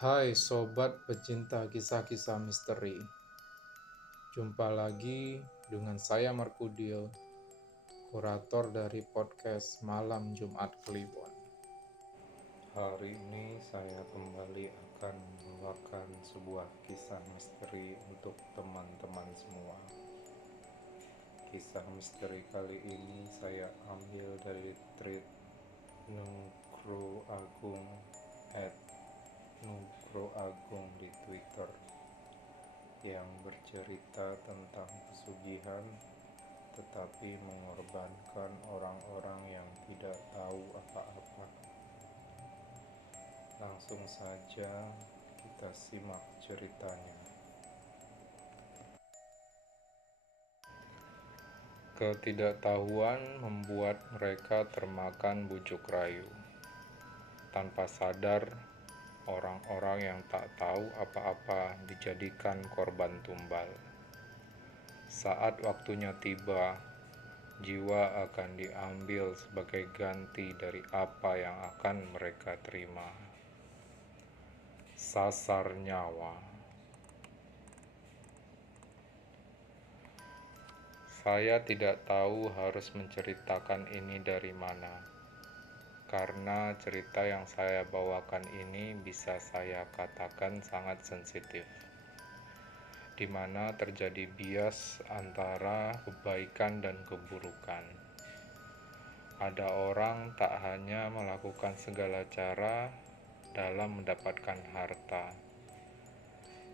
Hai sobat pecinta kisah-kisah misteri. Jumpa lagi dengan saya Markudil, kurator dari podcast Malam Jumat Kliwon. Hari ini saya kembali akan membawakan sebuah kisah misteri untuk teman-teman semua. Kisah misteri kali ini saya ambil dari tweet @nugroagung di Twitter yang bercerita tentang pesugihan tetapi mengorbankan orang-orang yang tidak tahu apa-apa. Langsung saja kita simak ceritanya. Ketidaktahuan membuat mereka termakan bujuk rayu. Tanpa sadar, orang-orang yang tak tahu apa-apa dijadikan korban tumbal. Saat waktunya tiba, jiwa akan diambil sebagai ganti dari apa yang akan mereka terima. Sasar nyawa. Saya tidak tahu harus menceritakan ini dari mana, karena cerita yang saya bawakan ini bisa saya katakan sangat sensitif, di mana terjadi bias antara kebaikan dan keburukan. Ada orang tak hanya melakukan segala cara dalam mendapatkan harta,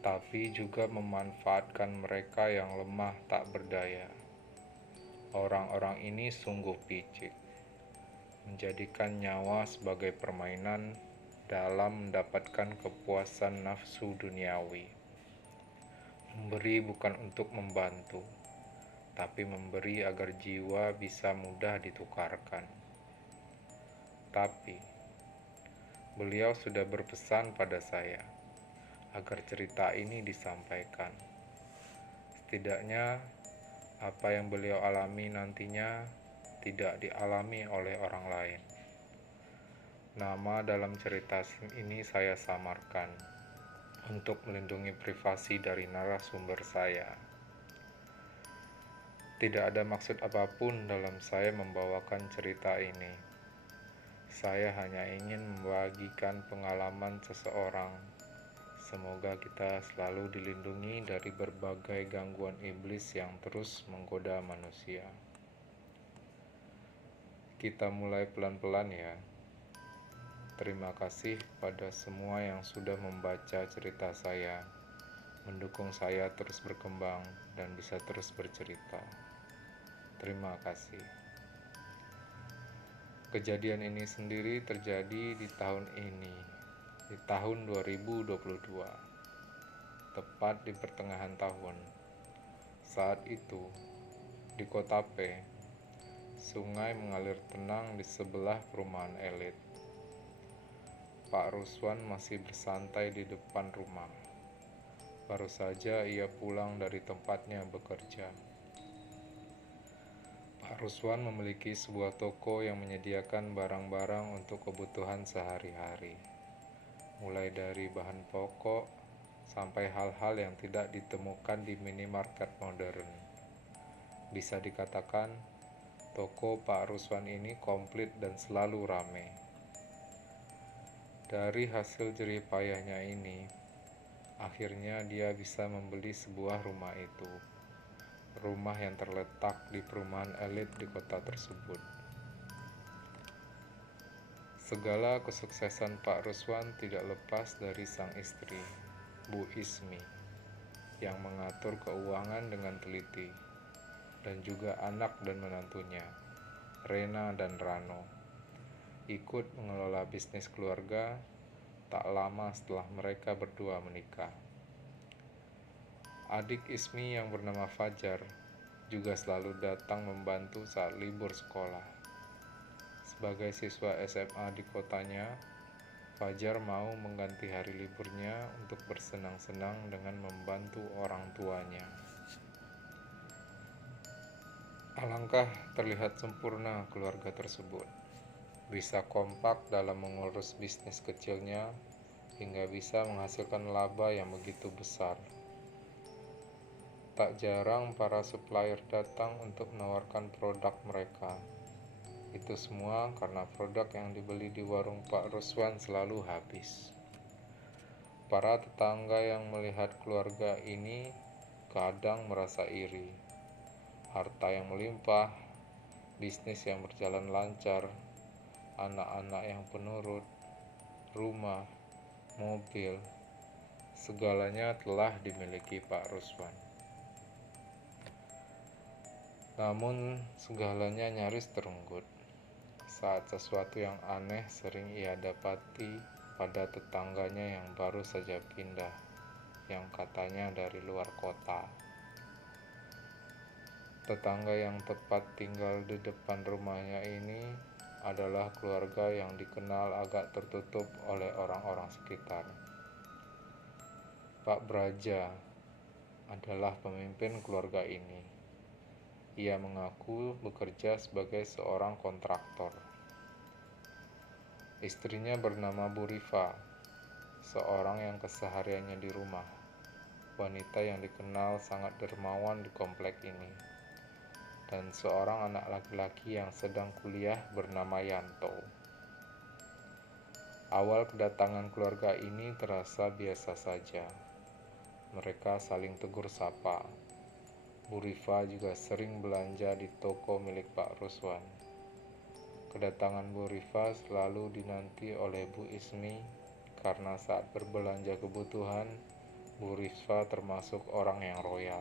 tapi juga memanfaatkan mereka yang lemah tak berdaya. Orang-orang ini sungguh picik, menjadikan nyawa sebagai permainan dalam mendapatkan kepuasan nafsu duniawi. Memberi bukan untuk membantu, tapi memberi agar jiwa bisa mudah ditukarkan. Tapi beliau sudah berpesan pada saya agar cerita ini disampaikan. Setidaknya apa yang beliau alami nantinya tidak dialami oleh orang lain. Nama dalam cerita ini saya samarkan untuk melindungi privasi dari narasumber saya. Tidak ada maksud apapun dalam saya membawakan cerita ini. Saya hanya ingin membagikan pengalaman seseorang. Semoga kita selalu dilindungi dari berbagai gangguan iblis yang terus menggoda manusia. Kita mulai pelan-pelan ya. Terima kasih pada semua yang sudah membaca cerita saya, mendukung saya terus berkembang dan bisa terus bercerita. Terima kasih. Kejadian ini sendiri terjadi di tahun ini, di tahun 2022, tepat di pertengahan tahun. Saat itu, di Kota P, sungai mengalir tenang di sebelah perumahan elit. Pak Ruswan masih bersantai di depan rumah. Baru saja ia pulang dari tempatnya bekerja. Pak Ruswan memiliki sebuah toko yang menyediakan barang-barang untuk kebutuhan sehari-hari, mulai dari bahan pokok sampai hal-hal yang tidak ditemukan di minimarket modern. Bisa dikatakan, toko Pak Ruswan ini komplit dan selalu ramai. Dari hasil jerih payahnya ini, akhirnya dia bisa membeli sebuah rumah itu. Rumah yang terletak di perumahan elit di kota tersebut. Segala kesuksesan Pak Ruswan tidak lepas dari sang istri, Bu Ismi, yang mengatur keuangan dengan teliti, dan juga anak dan menantunya, Rena dan Rano, ikut mengelola bisnis keluarga tak lama setelah mereka berdua menikah. Adik Ismi yang bernama Fajar juga selalu datang membantu saat libur sekolah. Sebagai siswa SMA di kotanya, Fajar mau mengganti hari liburnya untuk bersenang-senang dengan membantu orang tuanya. Alangkah terlihat sempurna keluarga tersebut. Bisa kompak dalam mengurus bisnis kecilnya hingga bisa menghasilkan laba yang begitu besar. Tak jarang para supplier datang untuk menawarkan produk mereka. Itu semua karena produk yang dibeli di warung Pak Ruswan selalu habis. Para tetangga yang melihat keluarga ini kadang merasa iri. Harta yang melimpah, bisnis yang berjalan lancar, anak-anak yang penurut, rumah, mobil, segalanya telah dimiliki Pak Ruswan. Namun segalanya nyaris terenggut saat sesuatu yang aneh sering ia dapati pada tetangganya yang baru saja pindah, yang katanya dari luar kota. Tetangga yang tepat tinggal di depan rumahnya ini adalah keluarga yang dikenal agak tertutup oleh orang-orang sekitar. Pak Braja adalah pemimpin keluarga ini. Ia mengaku bekerja sebagai seorang kontraktor. Istrinya bernama Bu Rifa, seorang yang kesehariannya di rumah. Wanita yang dikenal sangat dermawan di komplek ini. Dan seorang anak laki-laki yang sedang kuliah bernama Yanto. Awal kedatangan keluarga ini terasa biasa saja. Mereka saling tegur sapa. Bu Rifa juga sering belanja di toko milik Pak Ruswan. Kedatangan Bu Rifa selalu dinanti oleh Bu Ismi karena saat berbelanja kebutuhan, Bu Rifa termasuk orang yang royal.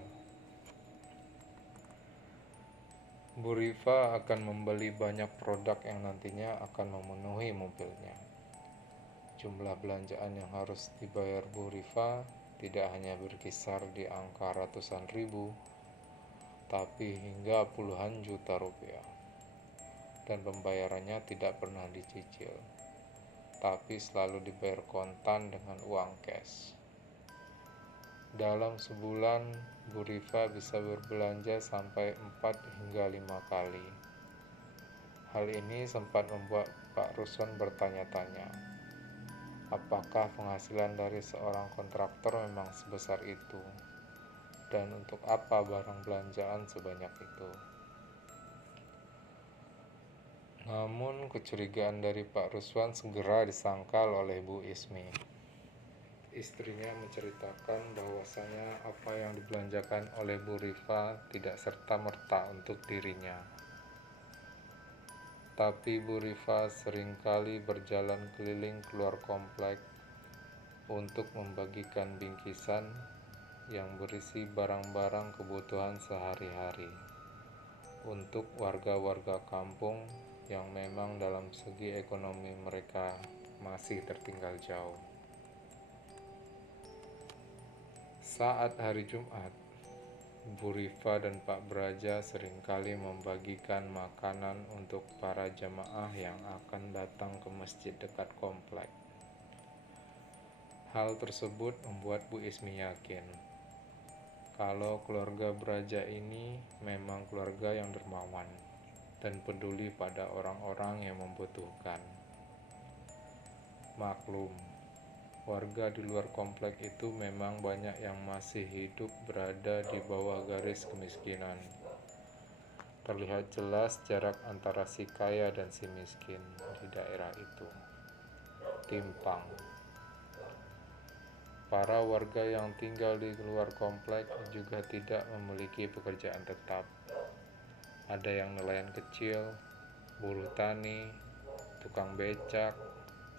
Bu Rifa akan membeli banyak produk yang nantinya akan memenuhi mobilnya. Jumlah belanjaan yang harus dibayar Bu Rifa tidak hanya berkisar di angka ratusan ribu, tapi hingga puluhan juta rupiah. Dan pembayarannya tidak pernah dicicil, tapi selalu dibayar kontan dengan uang cash. Dalam sebulan, Bu Rifa bisa berbelanja sampai 4 hingga 5 kali. Hal ini sempat membuat Pak Ruswan bertanya-tanya, apakah penghasilan dari seorang kontraktor memang sebesar itu? Dan untuk apa barang belanjaan sebanyak itu? Namun kecurigaan dari Pak Ruswan segera disangkal oleh Bu Ismi. Istrinya menceritakan bahwasanya apa yang dibelanjakan oleh Bu Rifa tidak serta-merta untuk dirinya. Tapi Bu Rifa seringkali berjalan keliling keluar komplek untuk membagikan bingkisan yang berisi barang-barang kebutuhan sehari-hari untuk warga-warga kampung yang memang dalam segi ekonomi mereka masih tertinggal jauh. Saat hari Jumat, Bu Rifa dan Pak Braja seringkali membagikan makanan untuk para jamaah yang akan datang ke masjid dekat komplek. Hal tersebut membuat Bu Ismi yakin kalau keluarga Braja ini memang keluarga yang dermawan dan peduli pada orang-orang yang membutuhkan. Maklum, warga di luar komplek itu memang banyak yang masih hidup berada di bawah garis kemiskinan. Terlihat jelas jarak antara si kaya dan si miskin di daerah itu. Timpang. Para warga yang tinggal di luar komplek juga tidak memiliki pekerjaan tetap. Ada yang nelayan kecil, buruh tani, tukang becak,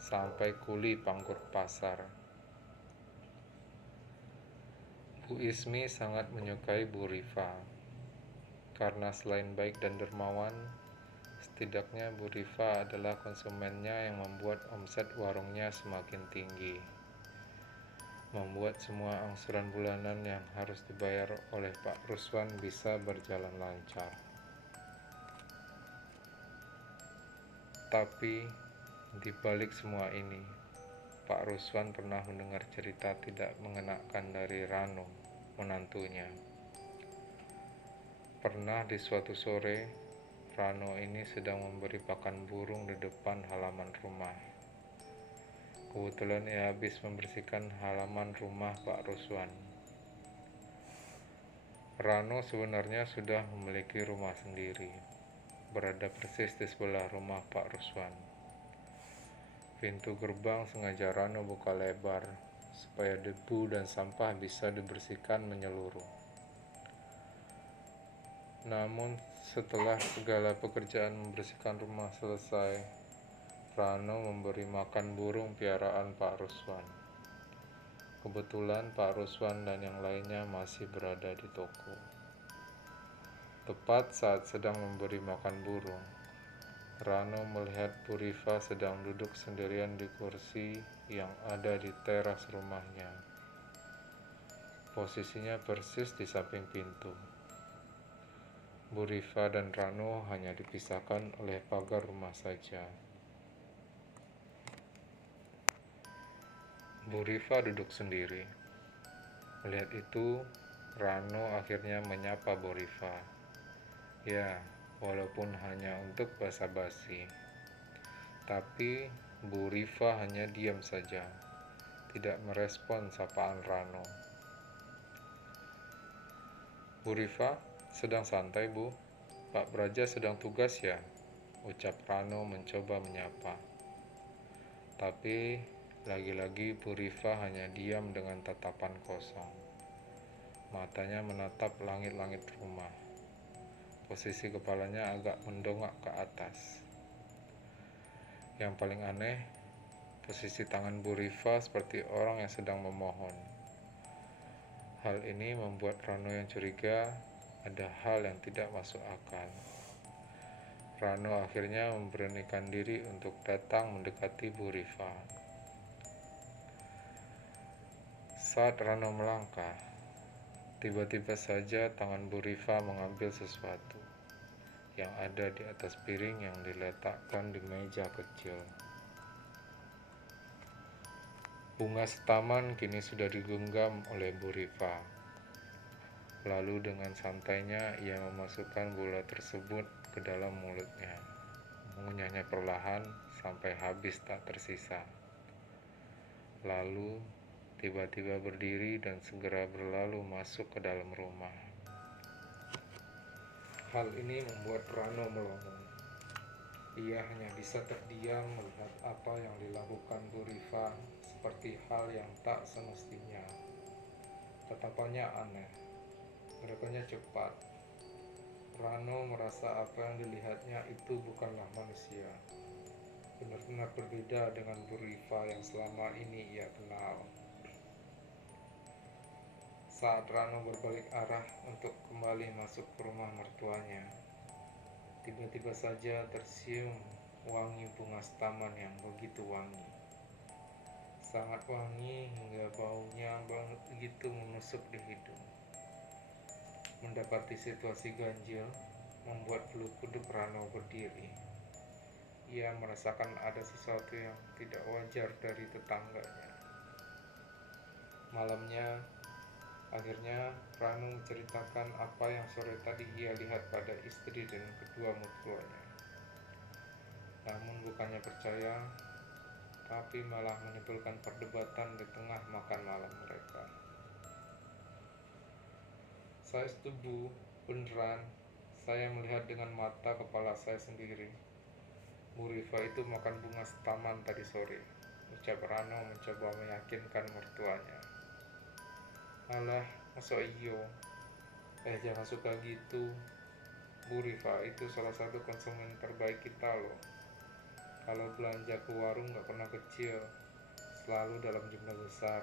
sampai kuli pangkur pasar. Bu Ismi sangat menyukai Bu Rifa, karena selain baik dan dermawan, setidaknya Bu Rifa adalah konsumennya yang membuat omset warungnya semakin tinggi, membuat semua angsuran bulanan yang harus dibayar oleh Pak Ruswan bisa berjalan lancar. Tapi di balik semua ini, Pak Ruswan pernah mendengar cerita tidak mengenakan dari Rano, menantunya. Pernah di suatu sore, Rano ini sedang memberi pakan burung di depan halaman rumah. Kebetulan ia habis membersihkan halaman rumah Pak Ruswan. Rano sebenarnya sudah memiliki rumah sendiri, berada persis di sebelah rumah Pak Ruswan. Pintu gerbang sengaja Rano buka lebar, supaya debu dan sampah bisa dibersihkan menyeluruh. Namun setelah segala pekerjaan membersihkan rumah selesai, Rano memberi makan burung piaraan Pak Ruswan. Kebetulan Pak Ruswan dan yang lainnya masih berada di toko. Tepat saat sedang memberi makan burung, Rano melihat Bu Rifa sedang duduk sendirian di kursi yang ada di teras rumahnya. Posisinya persis di samping pintu. Bu Rifa dan Rano hanya dipisahkan oleh pagar rumah saja. Bu Rifa duduk sendiri. Melihat itu, Rano akhirnya menyapa Bu Rifa. Ya, walaupun hanya untuk basa-basi. Tapi Bu Rifa hanya diam saja, tidak merespon sapaan Rano. Bu Rifa, sedang santai Bu? Pak Braja sedang tugas ya? Ucap Rano mencoba menyapa. Tapi lagi-lagi Bu Rifa hanya diam dengan tatapan kosong. Matanya menatap langit-langit rumah. Posisi kepalanya agak mendongak ke atas. Yang paling aneh, posisi tangan Bu Rifa seperti orang yang sedang memohon. Hal ini membuat Rano yang curiga ada hal yang tidak masuk akal. Rano akhirnya memberanikan diri untuk datang mendekati Bu Rifa. Saat Rano melangkah, tiba-tiba saja tangan Bu Rifa mengambil sesuatu yang ada di atas piring yang diletakkan di meja kecil. Bunga setaman kini sudah digenggam oleh Bu Rifa. Lalu dengan santainya ia memasukkan bola tersebut ke dalam mulutnya, mengunyahnya perlahan sampai habis tak tersisa. Lalu tiba-tiba berdiri dan segera berlalu masuk ke dalam rumah. Hal ini membuat Rano melongo. Ia hanya bisa terdiam melihat apa yang dilakukan Bu Rifa, seperti hal yang tak semestinya. Tatapannya aneh, gerakannya cepat. Rano merasa apa yang dilihatnya itu bukanlah manusia. Benar-benar berbeda dengan Bu Rifa yang selama ini ia kenal. Saat Rano berbalik arah untuk kembali masuk ke rumah mertuanya, tiba-tiba saja tercium wangi bunga setaman yang begitu wangi. Sangat wangi hingga baunya begitu menusuk di hidung. Mendapati situasi ganjil membuat bulu kuduk Rano berdiri. Ia merasakan ada sesuatu yang tidak wajar dari tetangganya. Malamnya, akhirnya Rano menceritakan apa yang sore tadi ia lihat pada istri dan kedua mertuanya. Namun bukannya percaya, tapi malah menimbulkan perdebatan di tengah makan malam mereka. Saya setuju, beneran. Saya melihat dengan mata kepala saya sendiri. Bu Rifa itu makan bunga setaman tadi sore, ucap Rano mencoba meyakinkan mertuanya. Alah, masa iyo? Jangan suka gitu. Bu Rifa itu salah satu konsumen terbaik kita loh. Kalau belanja ke warung gak pernah kecil, selalu dalam jumlah besar.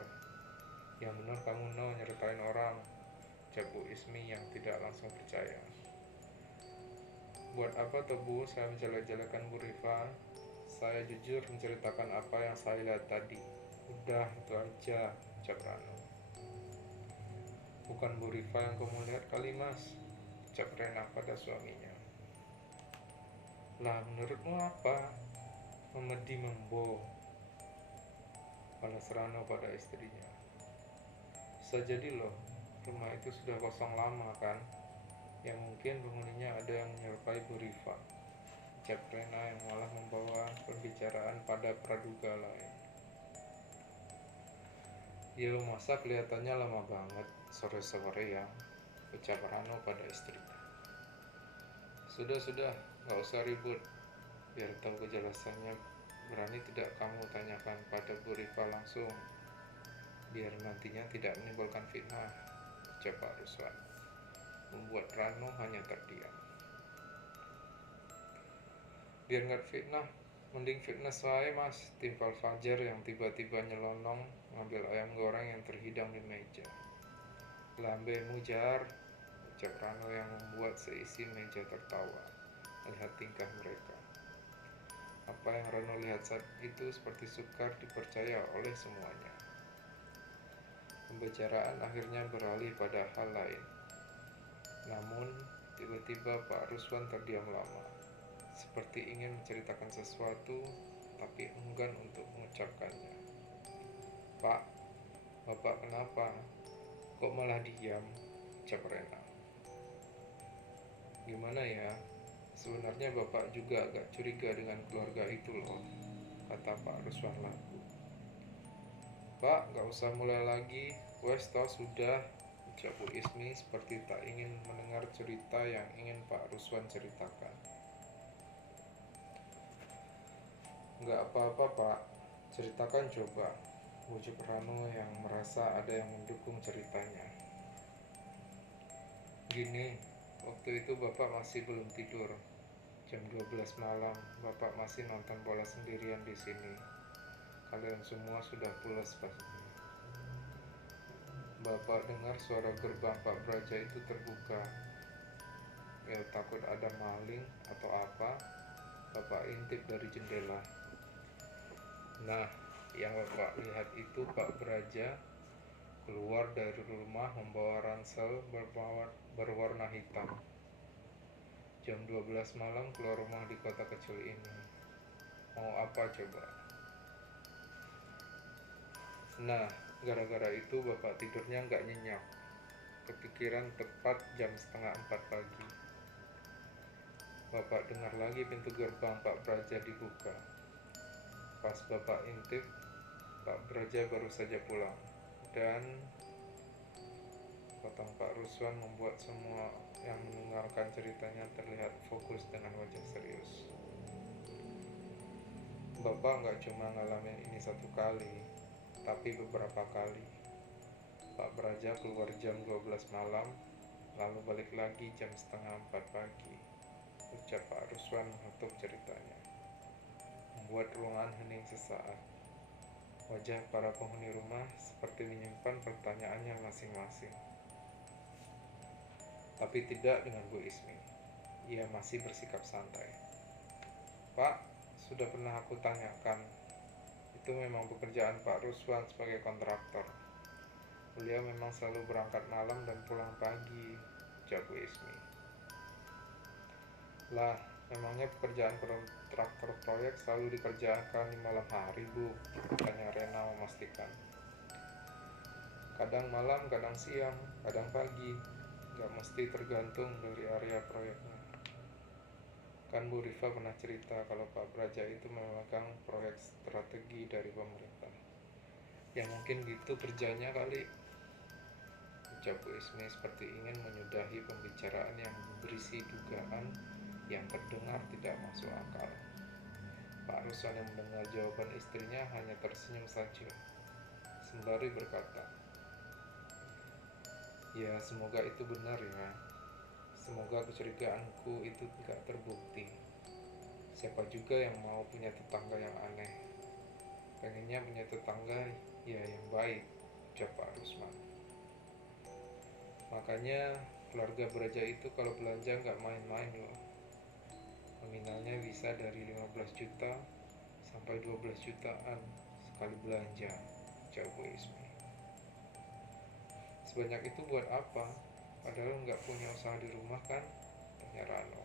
Yang benar kamu nyeritain orang, ucap Bu Ismi yang tidak langsung percaya. Buat apa toh Bu saya menjelek-jelekan Bu Rifa? Saya jujur menceritakan apa yang saya lihat tadi. Udah itu aja, ucap Rano. Bukan Bu Rifa yang kamu lihat kali mas, ucap Rena pada suaminya. Lah menurutmu apa? Memedi membo, balas Rano pada istrinya. Bisa jadi loh, rumah itu sudah kosong lama kan? Yang mungkin penghuninya ada yang menyerupai Bu Rifa, ucap Rena yang malah membawa pembicaraan pada praduga lain. Ya masa kelihatannya lama banget sore-sore ya, ucap Rano pada istrinya. Sudah, gak usah ribut. Biar tahu kejelasannya, berani tidak kamu tanyakan pada Bu Rifa langsung, biar nantinya tidak menimbulkan fitnah, ucap Pak Ruswan. Membuat Rano hanya terdiam. Biar gak fitnah, mending fitness wae mas, timpal Fajar yang tiba-tiba nyelonong ngambil ayam goreng yang terhidang di meja. Lambe mujar, ucap Rano yang membuat seisi meja tertawa melihat tingkah mereka. Apa yang Rano lihat saat itu seperti sukar dipercaya oleh semuanya. Pembicaraan akhirnya beralih pada hal lain. Namun, tiba-tiba Pak Ruswan terdiam lama, seperti ingin menceritakan sesuatu, tapi enggan untuk mengucapkannya. Pak, Bapak kenapa? Kok malah diam? Ucap Rena. Gimana ya? Sebenarnya Bapak juga agak curiga dengan keluarga itu loh, kata Pak Ruswan laku. Pak, gak usah mulai lagi, wes toh sudah, ucap Bu Ismi seperti tak ingin mendengar cerita yang ingin Pak Ruswan ceritakan. Gak apa-apa Pak, ceritakan coba, ucap Rano yang merasa ada yang mendukung ceritanya. Gini, waktu itu Bapak masih belum tidur. Jam 12 malam, Bapak masih nonton bola sendirian di sini. Kalian semua sudah pulas pasti. Bapak dengar suara gerbang Pak Braja itu terbuka. Ya takut ada maling atau apa, Bapak intip dari jendela. Nah, yang Bapak lihat itu Pak Braja keluar dari rumah membawa ransel berwarna hitam. Jam 12 malam keluar rumah di kota kecil ini. Mau apa coba? Nah, gara-gara itu Bapak tidurnya nggak nyenyak. Kepikiran tepat jam 3:30 pagi. Bapak dengar lagi pintu gerbang Pak Braja dibuka. Pas Bapak intip, Pak Braja baru saja pulang. Dan potong Pak Ruswan membuat semua yang mendengarkan ceritanya terlihat fokus dengan wajah serius. Bapak nggak cuma ngalamin ini satu kali, tapi beberapa kali. Pak Braja keluar jam 12 malam, lalu balik lagi jam 3:30 pagi, ucap Pak Ruswan menutup ceritanya. Membuat ruangan hening sesaat. Wajah para penghuni rumah seperti menyimpan pertanyaannya masing-masing. Tapi tidak dengan Bu Ismi. Ia masih bersikap santai. Pak, sudah pernah aku tanyakan. Itu memang pekerjaan Pak Ruswan sebagai kontraktor. Beliau memang selalu berangkat malam dan pulang pagi, ucap Bu Ismi. Lah, memangnya pekerjaan kontraktor proyek selalu dikerjakan di malam hari, Bu? Tanya Rena memastikan. Kadang malam, kadang siang, kadang pagi. Gak mesti tergantung dari area proyeknya. Kan Bu Rifa pernah cerita kalau Pak Braja itu memegang proyek strategi dari pemerintah. Ya mungkin gitu kerjanya kali, ucap Bu Ismi seperti ingin menyudahi pembicaraan yang berisi dugaan yang terdengar tidak masuk akal. Pak Ruswan yang mendengar jawaban istrinya hanya tersenyum saja, sembari berkata, ya semoga itu benar ya. Semoga kecurigaanku itu tidak terbukti. Siapa juga yang mau punya tetangga yang aneh? Pengennya punya tetangga ya yang baik, ucap Pak Rusman. Makanya keluarga Braja itu kalau belanja nggak main-main loh. Nominalnya bisa dari 15 juta sampai 12 jutaan sekali belanja, ucap Bu Ismi. Sebanyak itu buat apa? Padahal nggak punya usaha di rumah kan? Tanya Rano.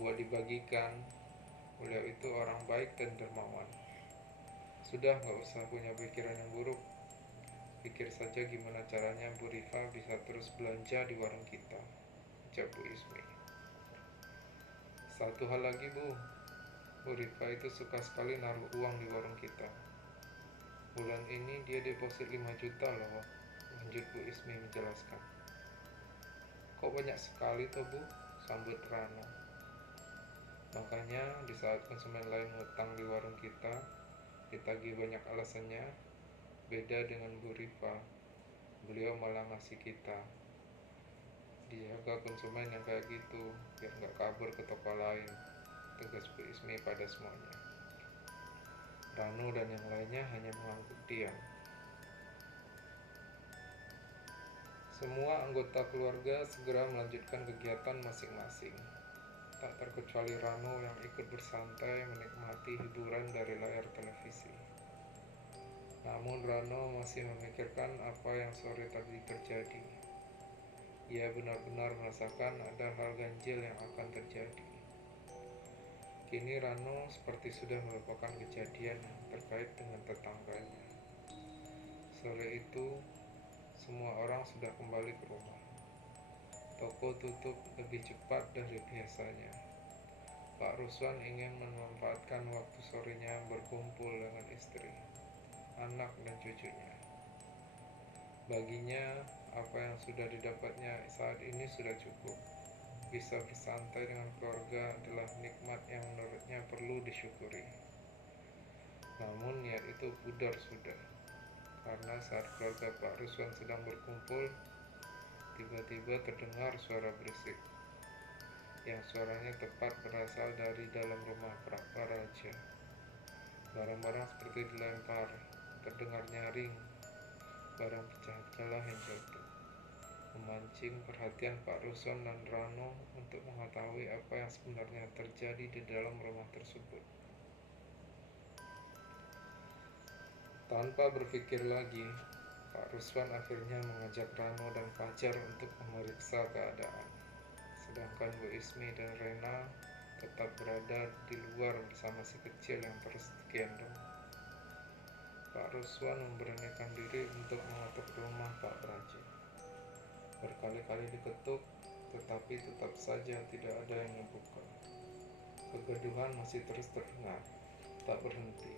Buat dibagikan. Beliau itu orang baik dan dermawan. Sudah nggak usah punya pikiran yang buruk. Pikir saja gimana caranya Bu Rifa bisa terus belanja di warung kita, ucap Bu Ismi. Satu hal lagi Bu Rifa itu suka sekali naruh uang di warung kita. Bulan bulan ini dia deposit 5 juta loh, lanjut Bu Ismi menjelaskan. Kok banyak sekali toh Bu, sambut Rano. Makanya di saat konsumen lain ngutang di warung kita, ditagih banyak alasannya, beda dengan Bu Rifa. Beliau malah ngasih kita. Dijaga konsumen yang kayak gitu, biar nggak kabur ke toko lain, tegas Bu Ismi pada semuanya. Rano dan yang lainnya hanya mengangguk diam. Semua anggota keluarga segera melanjutkan kegiatan masing-masing. Tak terkecuali Rano yang ikut bersantai menikmati hiburan dari layar televisi. Namun Rano masih memikirkan apa yang sore tadi terjadi. Ia benar-benar merasakan ada hal ganjil yang akan terjadi. Kini Rano seperti sudah melupakan kejadian terkait dengan tetangganya. Sore itu, semua orang sudah kembali ke rumah. Toko tutup lebih cepat dari biasanya. Pak Ruswan ingin memanfaatkan waktu sorenya berkumpul dengan istri, anak, dan cucunya. Baginya, apa yang sudah didapatnya saat ini sudah cukup. Bisa bersantai dengan keluarga adalah nikmat yang menurutnya perlu disyukuri. Namun niat itu pudar sudah, karena saat keluarga Pak Ruswan sedang berkumpul, tiba-tiba terdengar suara berisik, yang suaranya tepat berasal dari dalam rumah Pak Raja. Barang-barang seperti dilempar, terdengar nyaring, barang pecah-pecah yang jatuh, memancing perhatian Pak Ruswan dan Rano untuk mengetahui apa yang sebenarnya terjadi di dalam rumah tersebut. Tanpa berpikir lagi, Pak Ruswan akhirnya mengajak Rano dan Fajar untuk memeriksa keadaan. Sedangkan Bu Ismi dan Rena tetap berada di luar bersama si kecil yang terus digendong. Pak Ruswan memberanikan diri untuk mengetuk rumah Pak Praja. Berkali-kali diketuk, tetapi tetap saja tidak ada yang membuka. Kegaduhan masih terus terdengar, tak berhenti.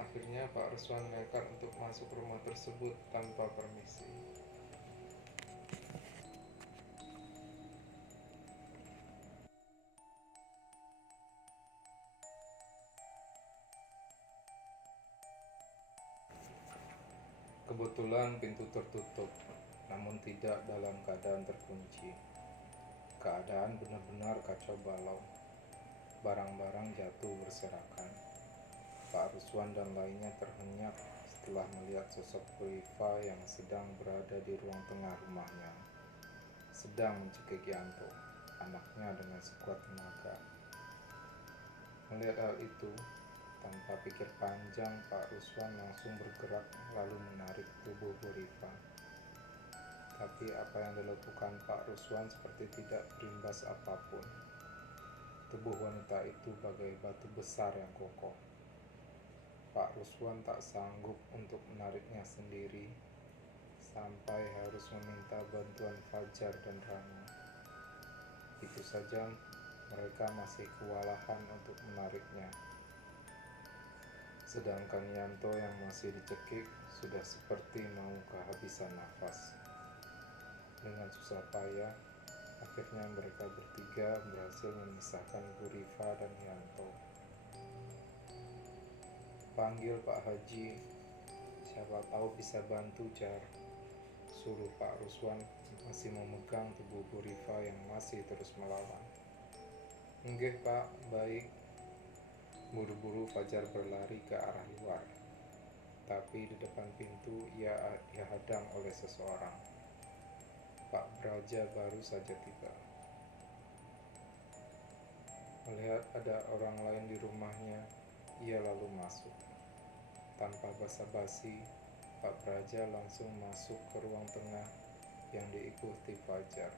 Akhirnya Pak Ruswan nekat untuk masuk rumah tersebut tanpa permisi. Kebetulan pintu tertutup, namun tidak dalam keadaan terkunci. Keadaan benar-benar kacau balau. Barang-barang jatuh berserakan. Pak Ruswan dan lainnya terhenyak setelah melihat sosok Bu Rifa yang sedang berada di ruang tengah rumahnya, sedang mencekik Yanto, anaknya, dengan sekuat tenaga. Melihat hal itu, tanpa pikir panjang, Pak Ruswan langsung bergerak lalu menarik tubuh Bu Rifa. Tapi apa yang dilakukan Pak Ruswan seperti tidak berimbas apapun. Tubuh wanita itu bagai batu besar yang kokoh. Pak Ruswan tak sanggup untuk menariknya sendiri, sampai harus meminta bantuan Fajar dan Rano. Itu saja mereka masih kewalahan untuk menariknya. Sedangkan Yanto yang masih dicekik sudah seperti mau kehabisan nafas. Dengan susah payah, akhirnya mereka bertiga berhasil memisahkan Bu Rifa dan Yanto. Panggil Pak Haji, siapa tahu bisa bantu, Jar, suruh Pak Ruswan masih memegang tubuh Bu Rifa yang masih terus melawan. Enggih Pak, baik. Buru-buru Fajar berlari ke arah luar, tapi di depan pintu ia dihadang oleh seseorang. Pak Braja baru saja tiba. Melihat ada orang lain di rumahnya, ia lalu masuk. Tanpa basa-basi, Pak Braja langsung masuk ke ruang tengah yang diikuti Fajar.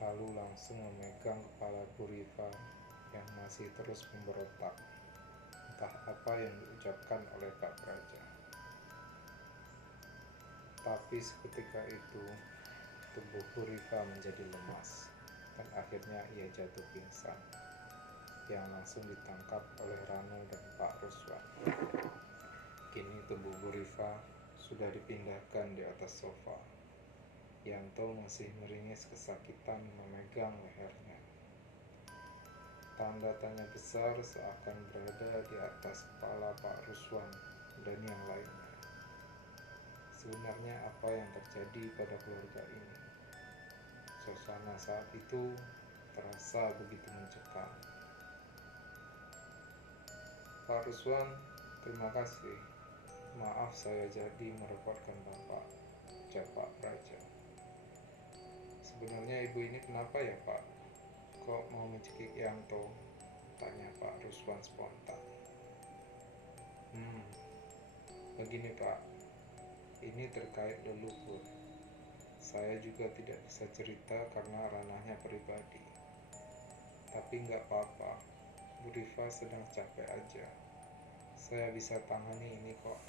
Lalu langsung memegang kepala Bu Rifa yang masih terus memberontak. Entah apa yang diucapkan oleh Pak Braja. Tapi seketika itu, tubuh Bu Rifa menjadi lemas, dan akhirnya ia jatuh pingsan, yang langsung ditangkap oleh Rano dan Pak Ruswan. tubuh Bu Rifa sudah dipindahkan di atas sofa. Yanto masih meringis kesakitan memegang lehernya. Tanda tanya besar seakan berada di atas kepala Pak Ruswan dan yang lainnya. Sebenarnya apa yang terjadi pada keluarga ini? Suasana saat itu terasa begitu mencekam. Pak Ruswan, terima kasih. Maaf saya jadi merepotkan Bapak, ucap Pak Praja. Sebenarnya ibu ini kenapa ya Pak? Kok mau mencekik Yanto? Tanya Pak Ruswan spontan. Begini Pak, ini terkait leluhur. Saya juga tidak bisa cerita karena ranahnya pribadi. Tapi nggak apa-apa, Bu Rifa sedang capek aja. Saya bisa tangani ini kok,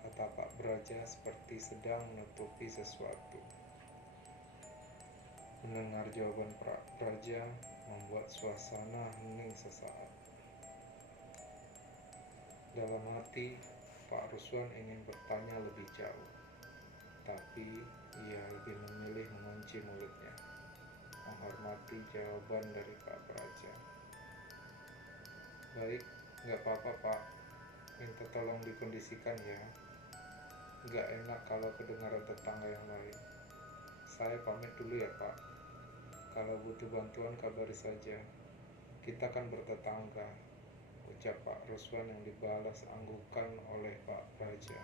kata Pak Braja seperti sedang menutupi sesuatu. Mendengar jawaban Pak Braja membuat suasana hening sesaat. Dalam hati, Pak Ruswan ingin bertanya lebih jauh, tapi ia lebih memilih mengunci mulutnya, menghormati jawaban dari Pak Braja. Baik, nggak apa-apa Pak, minta tolong dikondisikan ya. Nggak enak kalau kedengaran tetangga yang lain. Saya pamit dulu ya Pak. Kalau butuh bantuan kabari saja. Kita kan bertetangga, ucap Pak Ruswan yang dibalas anggukan oleh Pak Braja.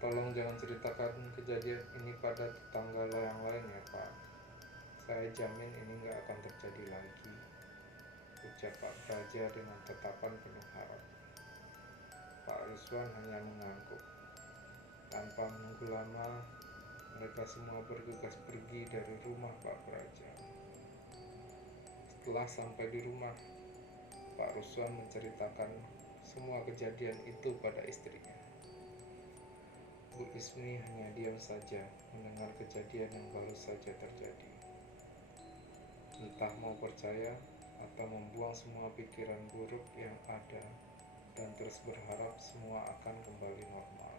Tolong jangan ceritakan kejadian ini pada tetangga yang lain ya Pak. Saya jamin ini nggak akan terjadi lagi, ucap Pak Braja dengan tatapan penuh harap. Pak Ruswan hanya mengangguk. Tanpa menunggu lama, mereka semua bergegas pergi dari rumah Pak Braja. Setelah sampai di rumah, Pak Ruswan menceritakan semua kejadian itu pada istrinya. Bu Ismi hanya diam saja mendengar kejadian yang baru saja terjadi. Entah mau percaya atau membuang semua pikiran buruk yang ada dan terus berharap semua akan kembali normal.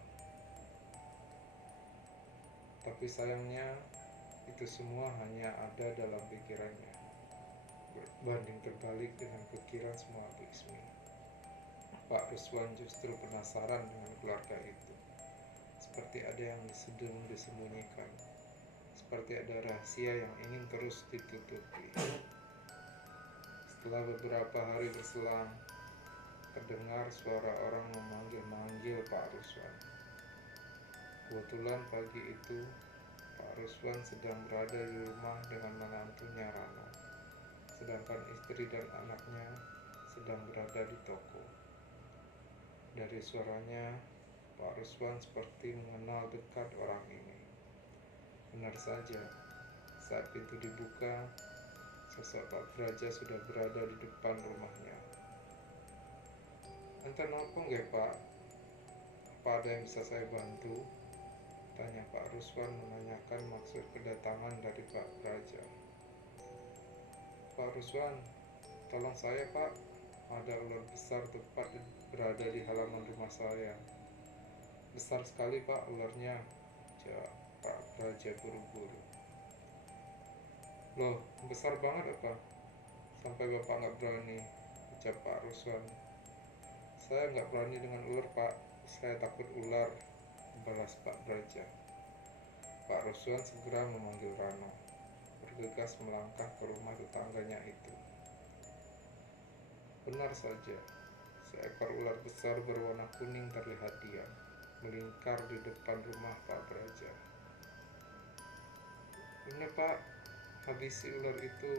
Tapi sayangnya itu semua hanya ada dalam pikirannya, berbanding terbalik dengan pikiran semua Bu Ismi. Pak Ruswan justru penasaran dengan keluarga itu, seperti ada yang sedang disembunyikan, seperti ada rahasia yang ingin terus ditutupi. Setelah beberapa hari berselang, terdengar suara orang memanggil-manggil Pak Ruswan. Kebetulan pagi itu Pak Ruswan sedang berada di rumah dengan menantunya Rano, sedangkan istri dan anaknya sedang berada di toko. Dari suaranya, Pak Ruswan seperti mengenal dekat orang ini. Benar saja, saat pintu dibuka, sosok Pak Braja sudah berada di depan rumahnya. Enten apa nggih Pak? Apa ada yang bisa saya bantu? Tanya Pak Ruswan menanyakan maksud kedatangan dari Pak Braja. Pak Ruswan, tolong saya Pak, ada ular besar tepat berada di halaman rumah saya. Besar sekali Pak ularnya, jawab Pak Braja buru-buru. Loh, besar banget apa? Sampai Bapak nggak berani, ucap Pak Ruswan. Saya nggak berani dengan ular Pak, saya takut ular, balas Pak Braja. Pak Ruswan segera memanggil Rano, bergegas melangkah ke rumah tetangganya itu. Benar saja, seekor ular besar berwarna kuning terlihat diam, melingkar di depan rumah Pak Braja. Ini Pak, habisi ular itu.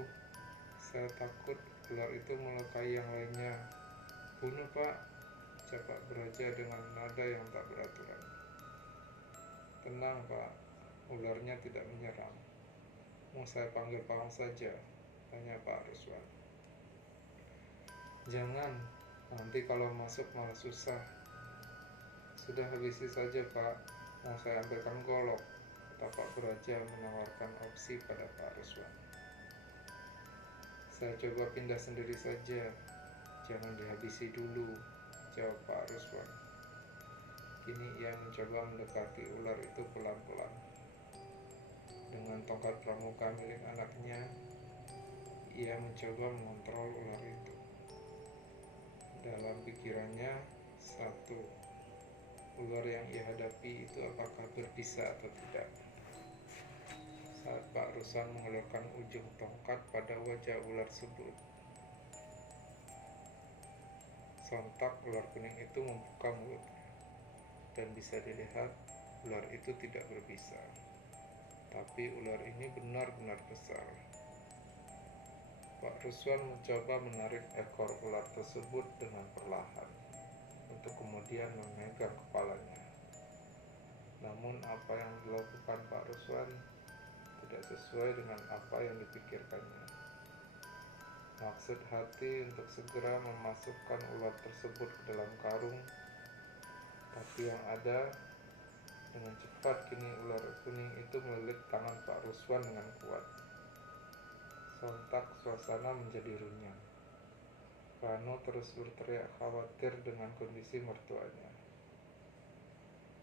Saya takut ular itu melukai yang lainnya. Bunuh Pak, ucap Pak Braja dengan nada yang tak beraturan. Tenang Pak, ularnya tidak menyerang. Mau saya panggil pawang saja, tanya Pak Ruswan. Jangan, nanti kalau masuk malah susah. Sudah habisi saja Pak, mau saya ambilkan golok, kata Pak Braja menawarkan opsi pada Pak Ruswan. Saya coba pindah sendiri saja, jangan dihabisi dulu, jawab Pak Ruswan. Kini ia mencoba mendekati ular itu pelan-pelan. Dengan tongkat pramuka milik anaknya, ia mencoba mengontrol ular itu. Dalam pikirannya, satu, ular yang ia hadapi itu apakah berbisa atau tidak. Saat Pak Ruswan mengulurkan ujung tongkat pada wajah ular tersebut, sontak ular kuning itu membuka mulutnya, dan bisa dilihat ular itu tidak berbisa. Tapi ular ini benar-benar besar. Pak Ruswan mencoba menarik ekor ular tersebut dengan perlahan, untuk kemudian memegang kepalanya. Namun apa yang dilakukan Pak Ruswan tidak sesuai dengan apa yang dipikirkannya. Maksud hati untuk segera memasukkan ular tersebut ke dalam karung, tapi yang ada, dengan cepat kini ular kuning itu melilit tangan Pak Ruswan dengan kuat. Sontak suasana menjadi runyam. Rano terus berteriak khawatir dengan kondisi mertuanya.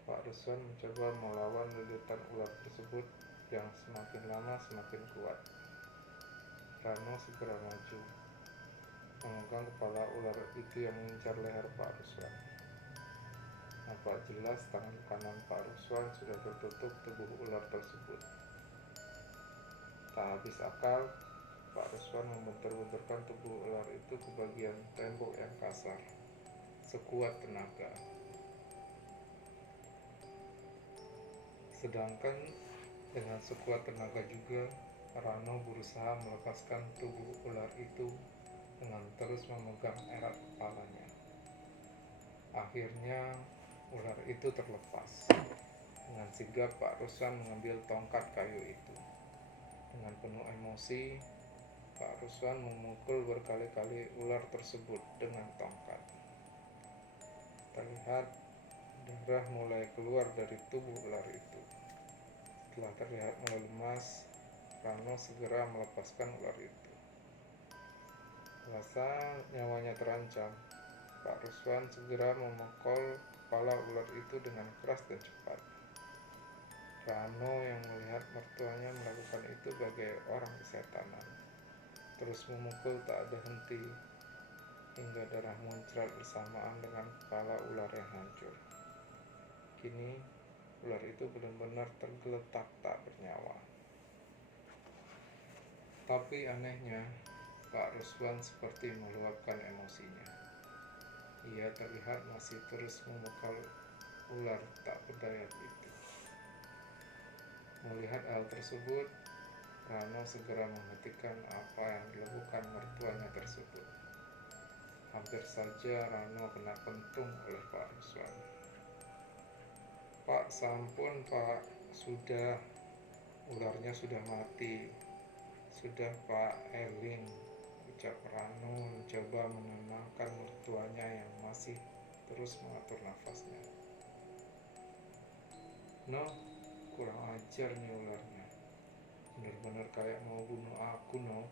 Pak Ruswan mencoba melawan lilitan ular tersebut yang semakin lama semakin kuat. Rano segera maju, memegang kepala ular itu yang mengincar leher Pak Ruswan. Nampak jelas tangan kanan Pak Ruswan sudah tertutup tubuh ular tersebut. Tak habis akal, Pak Ruswan membentur-benturkan tubuh ular itu ke bagian tembok yang kasar, sekuat tenaga. Sedangkan dengan sekuat tenaga juga, Rano berusaha melepaskan tubuh ular itu dengan terus memegang erat kepalanya. Akhirnya, ular itu terlepas. Dengan sigap Pak Ruswan mengambil tongkat kayu itu. Dengan penuh emosi, Pak Ruswan memukul berkali-kali ular tersebut dengan tongkat. Terlihat darah mulai keluar dari tubuh ular itu. Setelah terlihat mulai lemas, Rano segera melepaskan ular itu. Merasa nyawanya terancam, Pak Ruswan segera memukul kepala ular itu dengan keras dan cepat. Rano yang melihat mertuanya melakukan itu bagai orang kesetanan, terus memukul tak ada henti, hingga darah muncrat bersamaan dengan kepala ular yang hancur. Kini, ular itu benar-benar tergeletak tak bernyawa. Tapi anehnya, Pak Ruswan seperti meluapkan emosinya. Ia terlihat masih terus memukul ular tak berdaya itu. Melihat hal tersebut, Rano segera menghentikan apa yang dilakukan mertuanya tersebut. Hampir saja Rano kena pentung oleh Pak Ruswan. "Pak, sampun Pak, sudah, ularnya sudah mati. Sudah Pak, eling," ucap Rano mencoba menenangkan mertuanya yang masih terus mengatur nafasnya. "No, kurang ajar nih ularnya. Benar-benar kayak mau bunuh aku, no,"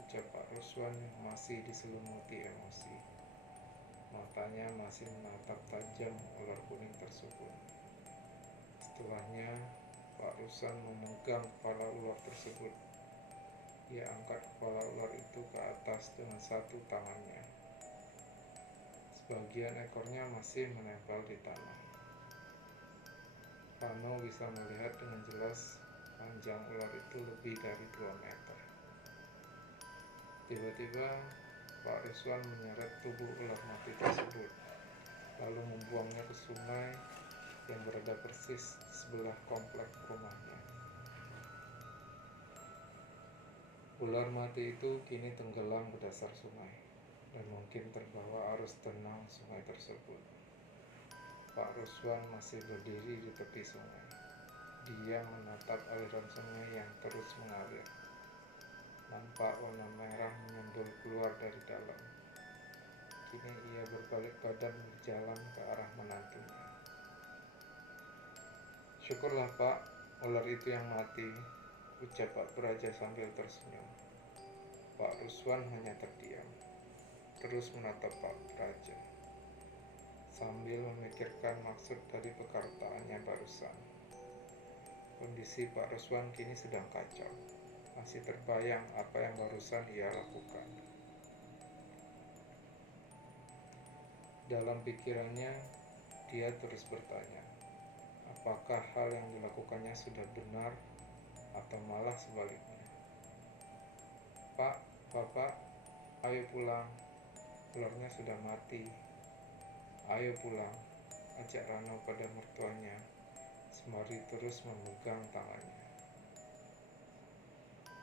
ucap Pak Ruswan yang masih diselimuti emosi. Matanya masih menatap tajam ular kuning tersebut. Setelahnya, Pak Ruswan memegang kepala ular tersebut. Ia angkat kepala ular itu ke atas dengan satu tangannya. Sebagian ekornya masih menempel di tanah. Rano bisa melihat dengan jelas panjang ular itu lebih dari 2 meter. Tiba-tiba, Pak Ruswan menyeret tubuh ular mati tersebut, lalu membuangnya ke sungai yang berada persis di sebelah komplek rumahnya. Ular mati itu kini tenggelam ke dasar sungai, dan mungkin terbawa arus tenang sungai tersebut. Pak Ruswan masih berdiri di tepi sungai. Dia menatap aliran sungai yang terus mengalir. Nampak warna merah menyembul keluar dari dalam. Kini ia berbalik badan berjalan ke arah menantunya. "Syukurlah Pak, ular itu yang mati," ucap Pak Praja sambil tersenyum. Pak Ruswan hanya terdiam, terus menatap Pak Praja. sambil memikirkan maksud dari perkataannya barusan. Kondisi Pak Ruswan kini sedang kacau. Masih terbayang apa yang barusan ia lakukan. Dalam pikirannya, dia terus bertanya, apakah hal yang dilakukannya sudah benar atau malah sebaliknya. Pak, Bapak, ayo pulang. Ularnya sudah mati. Ayo pulang, ajak Rano pada mertuanya, sembari terus memegang tangannya.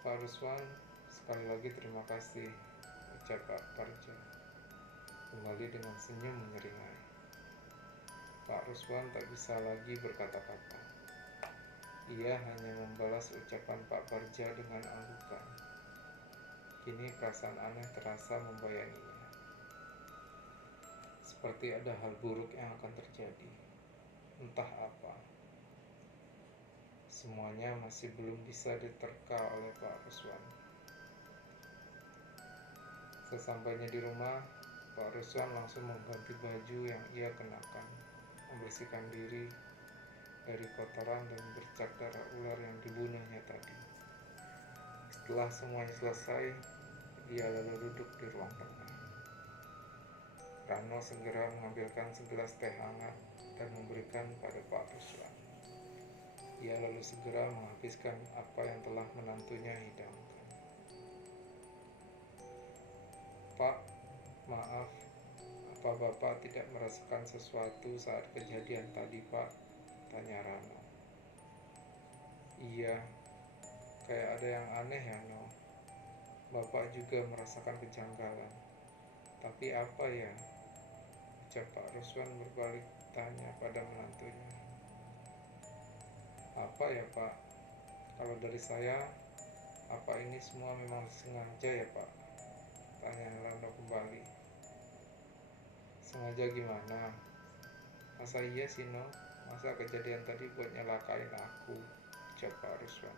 Pak Ruswan, sekali lagi terima kasih, ucap Pak Parja, kembali dengan senyum menyeringai. Pak Ruswan tak bisa lagi berkata-kata. Ia hanya membalas ucapan Pak Parja dengan anggukan. Kini perasaan aneh terasa membayanginya. Seperti ada hal buruk yang akan terjadi. Entah apa. Semuanya masih belum bisa diterka oleh Pak Ruswan. Sesampainya di rumah, Pak Ruswan langsung mengganti baju yang ia kenakan, membersihkan diri dari kotoran dan bercak darah ular yang dibunuhnya tadi. Setelah semuanya selesai, dia lalu duduk di ruang tengah. Rano segera mengambilkan segelas teh hangat dan memberikan pada Pak Ruswan. Ia lalu segera menghabiskan apa yang telah menantunya hidangkan. Pak, maaf, apa Bapak tidak merasakan sesuatu saat kejadian tadi, Pak? Tanya Rano. Iya, kayak ada yang aneh ya, No. Bapak juga merasakan kejanggalan. Tapi apa ya? Ucap Pak Ruswan berbalik tanya pada menantunya. Apa ya, Pak? Kalau dari saya, apa ini semua memang sengaja ya, Pak? Tanya Rano kembali. Sengaja gimana? Masa iya sih, No? Masa kejadian tadi buat nyelakain aku? Ucap Pak Ruswan.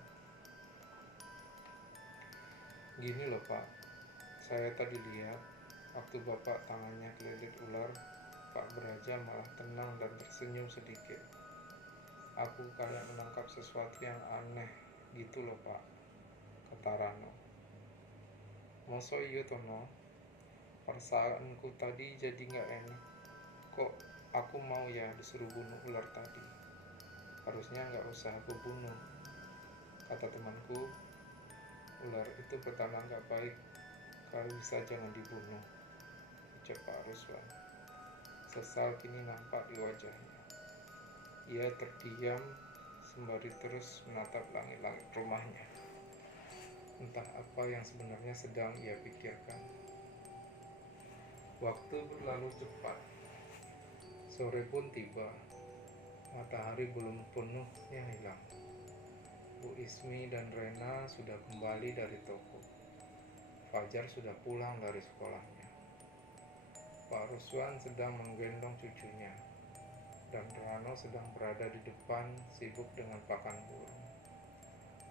Gini loh, Pak. Saya tadi lihat waktu Bapak tangannya kelilit ular, Pak Beraja malah tenang dan tersenyum sedikit. Aku kayak menangkap sesuatu yang aneh gitu loh, Pak, kata Rano. Masa iya toh, No? Perasaanku tadi jadi gak enak. Kok aku mau ya disuruh bunuh ular tadi? Harusnya gak usah aku bunuh. Kata temanku, ular itu pertama gak baik, kalau bisa jangan dibunuh, ucap Pak Ruswan. Sesal kini nampak di wajahnya. Ia terdiam sembari terus menatap langit-langit rumahnya. Entah apa yang sebenarnya sedang ia pikirkan. Waktu berlalu cepat. Sore pun tiba. Matahari belum penuhnya hilang. Bu Ismi dan Rena sudah kembali dari toko. Fajar sudah pulang dari sekolahnya. Pak Ruswan sedang menggendong cucunya, dan Rano sedang berada di depan sibuk dengan pakan burung.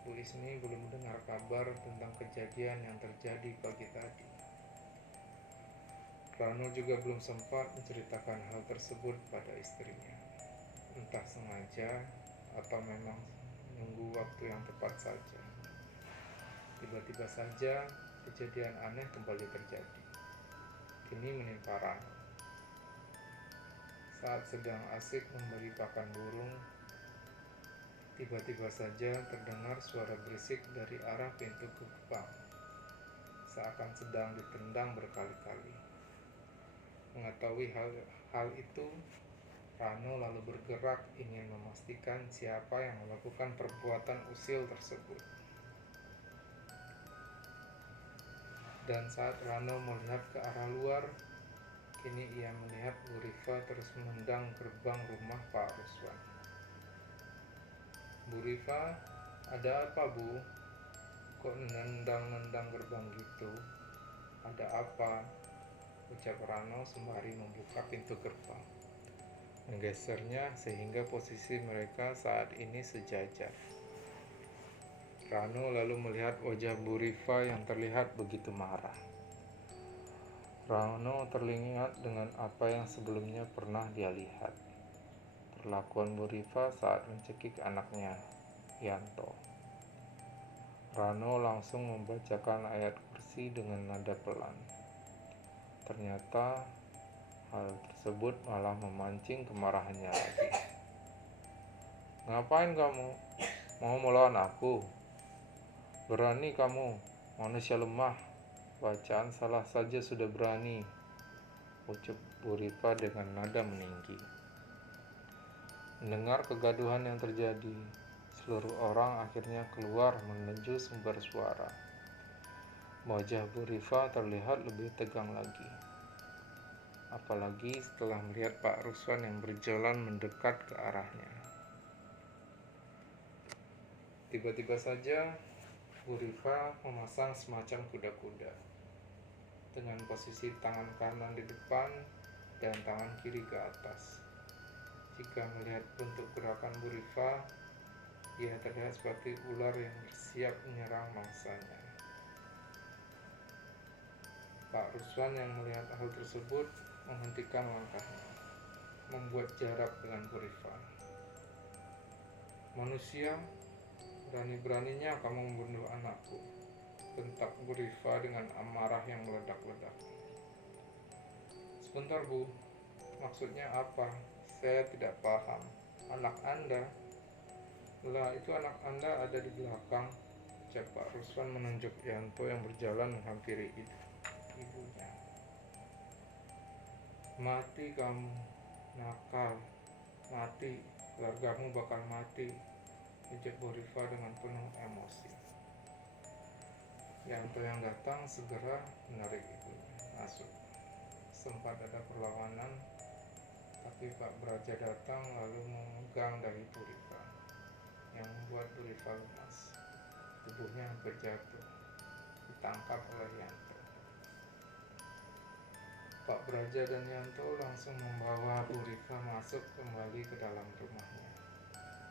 Bu Ismi belum mendengar kabar tentang kejadian yang terjadi pagi tadi. Rano juga belum sempat menceritakan hal tersebut pada istrinya. Entah sengaja atau memang menunggu waktu yang tepat saja. Tiba-tiba saja kejadian aneh kembali terjadi. Kini menimpa Rano. Saat sedang asik memberi pakan burung, tiba-tiba saja terdengar suara berisik dari arah pintu gerbang, seakan sedang ditendang berkali-kali. Mengetahui hal itu, Rano lalu bergerak ingin memastikan siapa yang melakukan perbuatan usil tersebut. Dan saat Rano melihat ke arah luar, kini ia melihat Bu Rifa terus menendang gerbang rumah Pak Ruswan. Bu Rifa, ada apa, Bu? Kok nendang-nendang gerbang gitu? Ada apa? Ucap Rano sembari membuka pintu gerbang, menggesernya sehingga posisi mereka saat ini sejajar. Rano lalu melihat wajah Bu Rifa yang terlihat begitu marah. Rano teringat dengan apa yang sebelumnya pernah dia lihat. Perlakuan Bu Rifa saat mencekik anaknya, Yanto. Rano langsung membacakan ayat kursi dengan nada pelan. Ternyata hal tersebut malah memancing kemarahannya lagi. Ngapain kamu? Mau melawan aku? Berani kamu, manusia lemah. Bacaan salah saja sudah berani, ucap Bu Rifa dengan nada meninggi. Mendengar kegaduhan yang terjadi, seluruh orang akhirnya keluar menuju sumber suara. Wajah Bu Rifa terlihat lebih tegang lagi. Apalagi setelah melihat Pak Ruswan yang berjalan mendekat ke arahnya. Tiba-tiba saja Bu Rifa memasang semacam kuda-kuda dengan posisi tangan kanan di depan dan tangan kiri ke atas. Jika melihat bentuk gerakan Bu Rifa, ia terlihat seperti ular yang bersiap menyerang mangsanya. Pak Ruswan yang melihat hal tersebut menghentikan langkahnya, membuat jarak dengan Bu Rifa. Manusia, berani-beraninya kamu membunuh anakku, bentak Bu Rifa dengan amarah yang meledak-ledak. Sebentar Bu, maksudnya apa? Saya tidak paham. Anak Anda? Lah, itu anak Anda ada di belakang, ucap Pak Ruswan menunjuk Yanto yang berjalan menghampiri ibunya. Mati kamu, nakal, mati, keluargamu bakal mati, ucap Bu Rifa dengan penuh emosi. Yanto yang datang segera menarik ibunya masuk. Sempat ada perlawanan, tapi Pak Braja datang lalu memegang dahi Bu Rifa, yang membuat Bu Rifa lemas. Tubuhnya hampir jatuh, ditangkap oleh Yanto. Pak Braja dan Yanto langsung membawa Bu Rifa masuk kembali ke dalam rumahnya,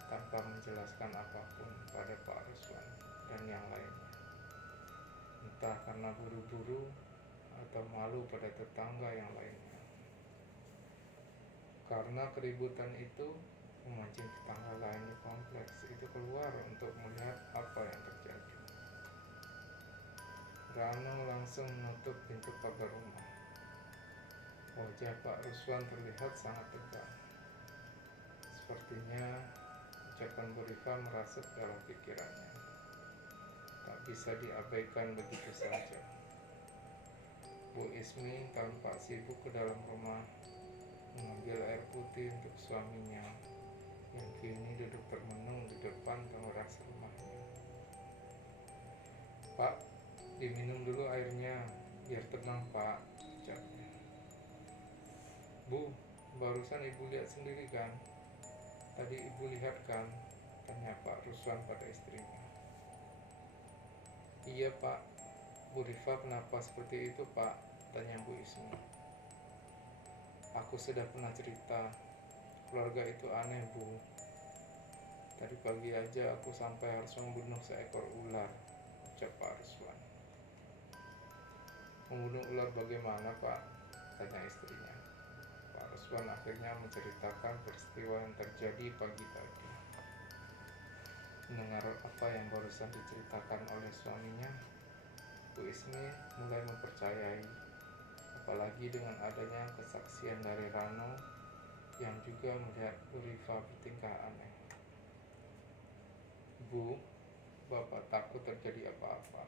tanpa menjelaskan apapun pada Pak Ruswan dan yang lainnya. Entah karena buru-buru atau malu pada tetangga yang lainnya. Karena keributan itu memancing tetangga lain di kompleks itu keluar untuk melihat apa yang terjadi. Rano langsung menutup pintu pagar rumah. Wajah Pak Ruswan terlihat sangat tegang. Sepertinya ucapan Bu Rifa merasuk dalam pikirannya. Tak bisa diabaikan begitu saja. Bu Ismi tampak sibuk ke dalam rumah mengambil air putih untuk suaminya yang kini duduk termenung di depan teras rumahnya. Pak, diminum dulu airnya, biar tenang Pak, ucapnya. Bu, barusan ibu lihat sendiri kan? Tadi ibu lihat kan? Tanya Pak Ruswan pada istrinya. Iya Pak. Bu Rifa kenapa seperti itu Pak? Tanya Bu Ismi. Aku sudah pernah cerita, keluarga itu aneh Bu. Tadi pagi aja aku sampai harus membunuh seekor ular, ucap Pak Ruswan. Membunuh ular bagaimana Pak? Tanya istrinya. Pak Ruswan akhirnya menceritakan peristiwa yang terjadi pagi tadi. Mendengar apa yang barusan diceritakan oleh suaminya, Bu Ismi mulai mempercayai, apalagi dengan adanya kesaksian dari Rano yang juga melihat Bu Rifa bertingkah aneh. Bu, Bapak takut terjadi apa-apa.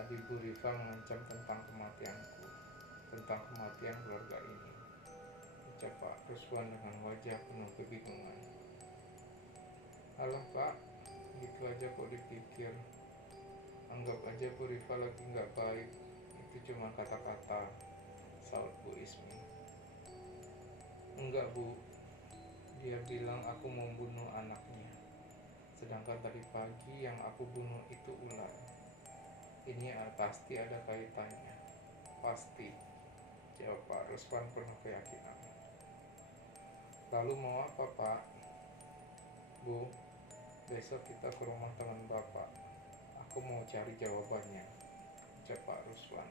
Tadi Bu Rifa mengancam tentang kematianku, tentang kematian keluarga ini, ucap Pak Ruswan dengan wajah penuh kebingungan. Alah Pak, gitu aja kok dipikir. Anggap aja Bu Rifa lagi gak baik, itu cuma kata-kata, saut Bu Ismi. Enggak Bu, dia bilang aku mau bunuh anaknya, sedangkan tadi pagi yang aku bunuh itu ular. Ini pasti ada kaitannya, pasti, jawab Pak Ruswan penuh keyakinan. Lalu mau apa Pak? Bu, besok kita ke rumah teman Bapak. Aku mau cari jawabannya, ucap Pak Ruswan.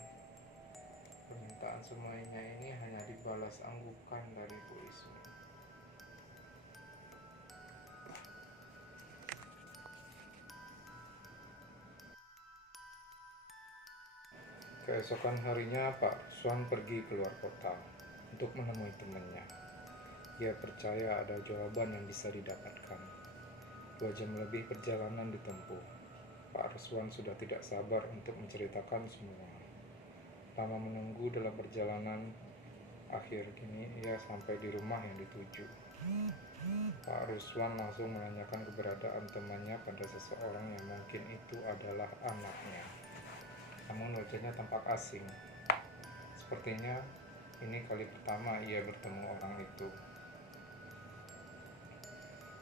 Permintaan semuanya ini hanya dibalas anggukan dari Bu Ismi. Keesokan harinya Pak Ruswan pergi keluar kota untuk menemui temannya. Ia percaya ada jawaban yang bisa didapatkan. 2 jam lebih perjalanan ditempuh. Pak Ruswan sudah tidak sabar untuk menceritakan semua. Lama menunggu dalam perjalanan, akhir kini ia sampai di rumah yang dituju. Pak Ruswan langsung menanyakan keberadaan temannya pada seseorang yang mungkin itu adalah anaknya. Namun wajahnya tampak asing. Sepertinya ini kali pertama ia bertemu orang itu.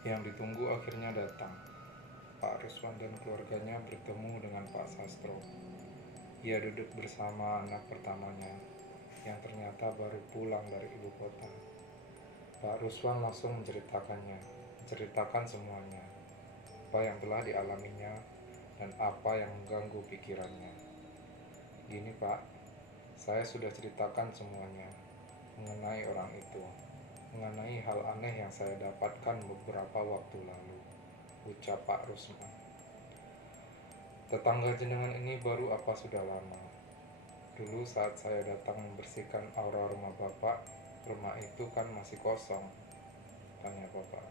Yang ditunggu akhirnya datang. Pak Ruswan dan keluarganya bertemu dengan Pak Sastro. Ia duduk bersama anak pertamanya, yang ternyata baru pulang dari ibu kota. Pak Ruswan langsung menceritakan semuanya, apa yang telah dialaminya, dan apa yang mengganggu pikirannya. Gini Pak, saya sudah ceritakan semuanya mengenai orang itu, mengenai hal aneh yang saya dapatkan beberapa waktu lalu, ucap Pak Rusman. Tetangga jenengan ini baru apa sudah lama. Dulu saat saya datang membersihkan aura rumah Bapak, rumah itu kan masih kosong, tanya Bapak.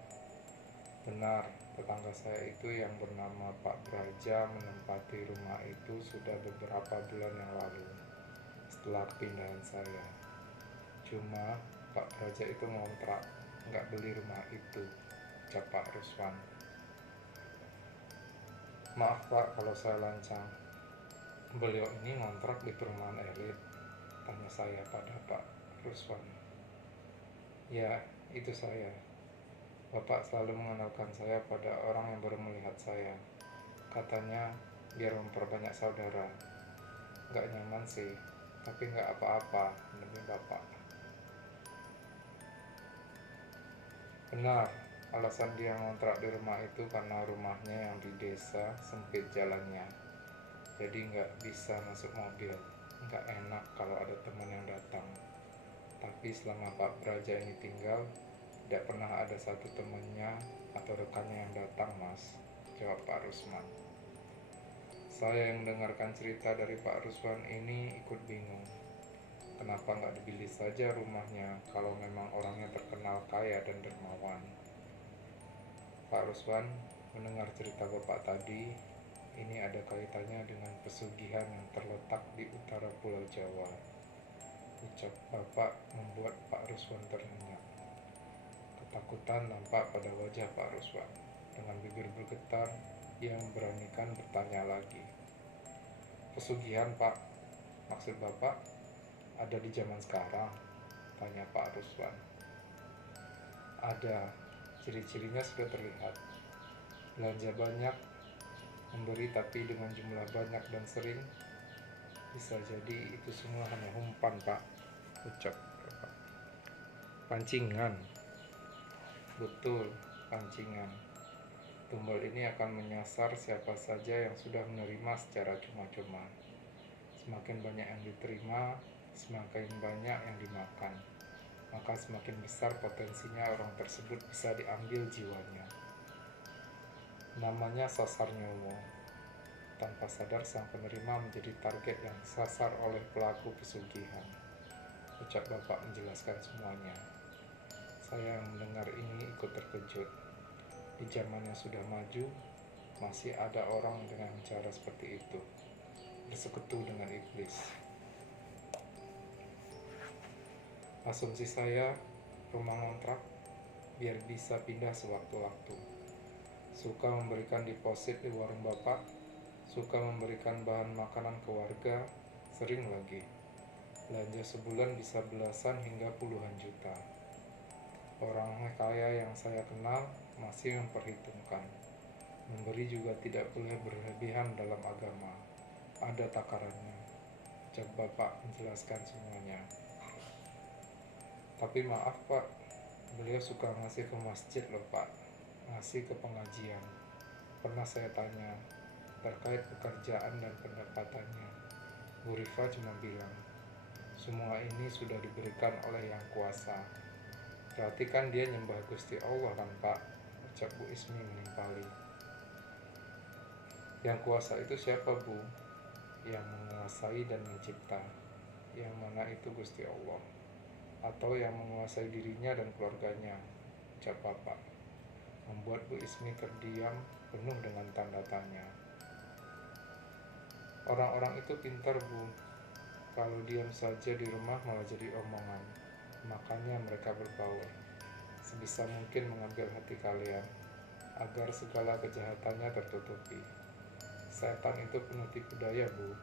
Benar, tetangga saya itu yang bernama Pak Praja menempati rumah itu sudah beberapa bulan yang lalu, setelah pindahan saya. Cuma Pak Praja itu ngontrak, nggak beli rumah itu, ucap Pak Ruswan. Maaf Pak kalau saya lancang, beliau ini ngontrak di perumahan elit, tanya saya pada Pak Ruswan. Ya, itu saya. Bapak selalu mengenalkan saya pada orang yang baru melihat saya. Katanya biar memperbanyak saudara. Gak nyaman sih, tapi gak apa-apa demi Bapak. Benar, alasan dia ngontrak di rumah itu karena rumahnya yang di desa sempit jalannya. Jadi gak bisa masuk mobil. Gak enak kalau ada teman yang datang. Tapi selama Pak Praja ini tinggal, tidak pernah ada satu temannya atau rekannya yang datang, Mas, jawab Pak Rusman. Saya yang mendengarkan cerita dari Pak Rusman ini ikut bingung. Kenapa nggak dibeli saja rumahnya kalau memang orangnya terkenal kaya dan dermawan? Pak Rusman mendengar cerita Bapak tadi, ini ada kaitannya dengan pesugihan yang terletak di utara Pulau Jawa. Ucap Bapak membuat Pak Ruswan terhenyak. Ketakutan nampak pada wajah Pak Ruswan. Dengan bibir bergetar, ia memberanikan bertanya lagi. Pesugihan Pak, maksud Bapak ada di zaman sekarang? Tanya Pak Ruswan. Ada, ciri-cirinya sudah terlihat. Belanja banyak, memberi tapi dengan jumlah banyak dan sering. Bisa jadi itu semua hanya umpan Pak, ucap Bapak. Pancingan. Betul, pancingan. Tumbal ini akan menyasar siapa saja yang sudah menerima secara cuma-cuma. Semakin banyak yang diterima, semakin banyak yang dimakan. Maka semakin besar potensinya orang tersebut bisa diambil jiwanya. Namanya sasar nyowo. Tanpa sadar sang penerima menjadi target yang disasar oleh pelaku pesugihan. Ucap Bapak menjelaskan semuanya. Saya yang mendengar ini ikut terkejut. Di zaman yang sudah maju, masih ada orang dengan cara seperti itu, bersekutu dengan iblis. Asumsi saya, rumah ngontrak biar bisa pindah sewaktu-waktu. Suka memberikan deposit di warung Bapak, suka memberikan bahan makanan ke warga, sering lagi. Belanja sebulan bisa belasan hingga puluhan juta. Orang kaya yang saya kenal masih memperhitungkan. Memberi juga tidak boleh berlebihan dalam agama. Ada takarannya. Ucap Bapak menjelaskan semuanya. Tapi maaf Pak, beliau suka ngasih ke masjid loh Pak. Ngasih ke pengajian. Pernah saya tanya terkait pekerjaan dan pendapatannya. Bu Rifa cuma bilang, Semua ini sudah diberikan oleh Yang Kuasa. Berarti kan dia nyembah Gusti Allah kan Pak, ucap Bu Ismi menimpali. Yang Kuasa itu siapa Bu? Yang menguasai dan mencipta. Yang mana itu Gusti Allah. Atau yang menguasai dirinya dan keluarganya, ucap Bapak. Membuat Bu Ismi terdiam penuh dengan tanda tanya. Orang-orang itu pintar Bu. Kalau diam saja di rumah malah jadi omongan. Makanya mereka berbaur. Sebisa mungkin mengambil hati kalian, agar segala kejahatannya tertutupi. Setan itu penuh tipu daya Bu,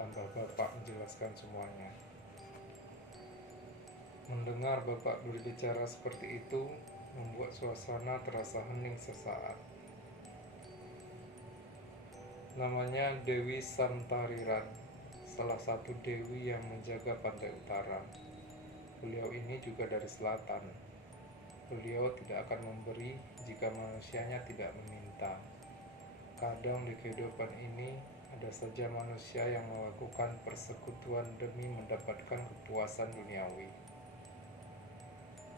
tambah Bapak menjelaskan semuanya. Mendengar Bapak berbicara seperti itu, membuat suasana terasa hening sesaat. Namanya Dewi Santariran, salah satu dewi yang menjaga pantai utara. Beliau ini juga dari selatan. Beliau tidak akan memberi jika manusianya tidak meminta. Kadang di kehidupan ini ada saja manusia yang melakukan persekutuan demi mendapatkan kepuasan duniawi.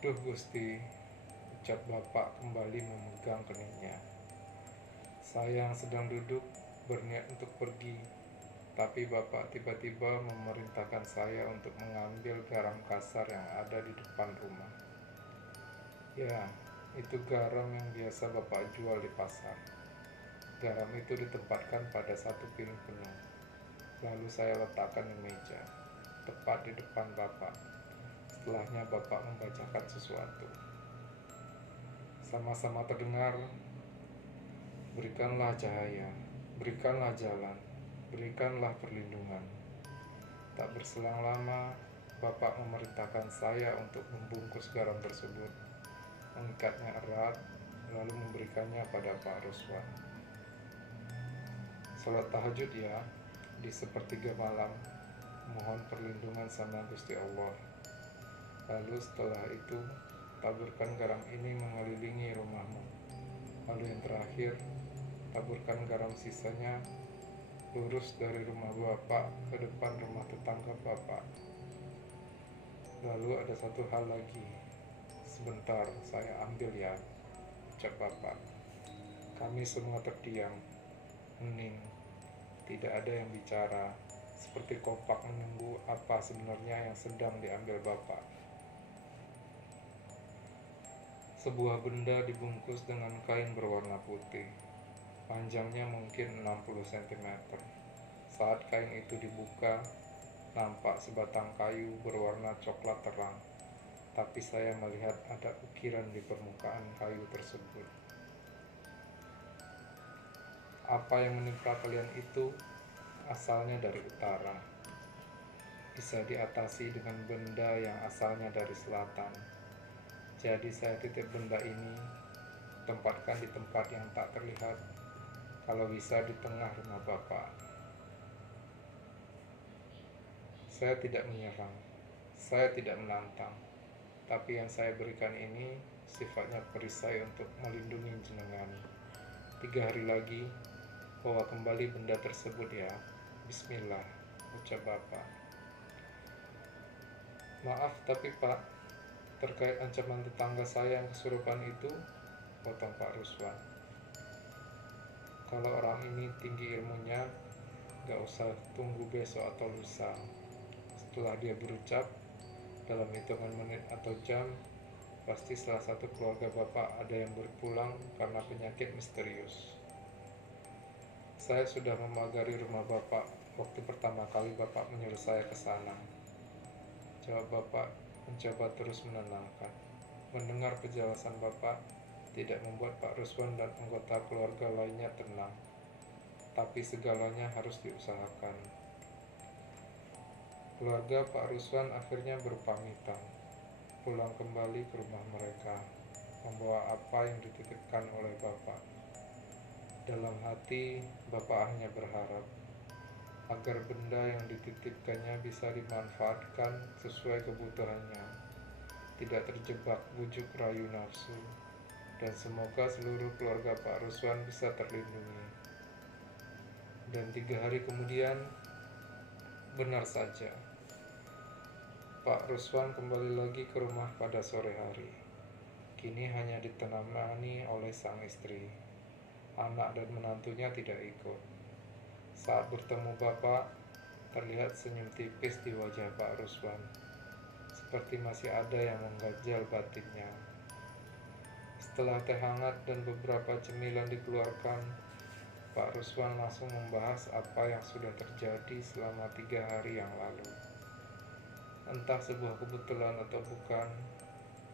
Duh Gusti, ucap Bapak kembali memegang keningnya. Saya yang sedang duduk berniat untuk pergi, tapi Bapak tiba-tiba memerintahkan saya untuk mengambil garam kasar yang ada di depan rumah. Ya, itu garam yang biasa Bapak jual di pasar. Garam itu ditempatkan pada satu piring penuh. Lalu saya letakkan di meja, tepat di depan Bapak. Setelahnya Bapak membacakan sesuatu. Sama-sama terdengar, berikanlah cahaya, berikanlah jalan, berikanlah perlindungan. Tak berselang lama, Bapak memerintahkan saya untuk membungkus garam tersebut, mengikatnya erat, lalu memberikannya pada Pak Ruswan. Salat tahajud ya, di sepertiga malam, mohon perlindungan sama Gusti Allah. Lalu setelah itu, taburkan garam ini mengelilingi rumahmu. Lalu yang terakhir, taburkan garam sisanya lurus dari rumah Bapak ke depan rumah tetangga Bapak. Lalu ada satu hal lagi. Sebentar, saya ambil ya, ucap Bapak. Kami semua terdiam, hening. Tidak ada yang bicara, seperti kompak menunggu apa sebenarnya yang sedang diambil Bapak. Sebuah benda dibungkus dengan kain berwarna putih. Panjangnya mungkin 60 cm. Saat kain itu dibuka, nampak sebatang kayu berwarna coklat terang. Tapi saya melihat ada ukiran di permukaan kayu tersebut. Apa yang menimpa kalian itu asalnya dari utara. Bisa diatasi dengan benda yang asalnya dari selatan. Jadi saya titip benda ini, tempatkan di tempat yang tak terlihat, kalau bisa di tengah rumah Bapak. Saya tidak menyerang, saya tidak menantang, tapi yang saya berikan ini sifatnya perisai untuk melindungi jenengan. 3 hari lagi, bawa kembali benda tersebut ya. Bismillah, ucap Bapak. Maaf tapi Pak, terkait ancaman tetangga saya yang kesurupan itu, potong Pak Ruswan. Kalau orang ini tinggi ilmunya, gak usah tunggu besok atau lusa. Setelah dia berucap, dalam hitungan menit atau jam, pasti salah satu keluarga Bapak ada yang berpulang karena penyakit misterius. Saya sudah memagari rumah Bapak waktu pertama kali Bapak menyuruh saya ke sana. Jawab Bapak mencoba terus menenangkan. Mendengar penjelasan Bapak tidak membuat Pak Ruswan dan anggota keluarga lainnya tenang. Tapi segalanya harus diusahakan. Keluarga Pak Ruswan akhirnya berpamitan, pulang kembali ke rumah mereka, membawa apa yang dititipkan oleh Bapak. Dalam hati, Bapak hanya berharap agar benda yang dititipkannya bisa dimanfaatkan sesuai kebutuhannya, tidak terjebak bujuk rayu nafsu, dan semoga seluruh keluarga Pak Ruswan bisa terlindungi. Dan 3 hari kemudian, benar saja, Pak Ruswan kembali lagi ke rumah pada sore hari. Kini hanya ditemani oleh sang istri. Anak dan menantunya tidak ikut. Saat bertemu Bapak, terlihat senyum tipis di wajah Pak Ruswan, seperti masih ada yang mengganjal batinnya. Setelah teh hangat dan beberapa cemilan dikeluarkan, Pak Ruswan langsung membahas apa yang sudah terjadi selama 3 hari yang lalu. Entah sebuah kebetulan atau bukan,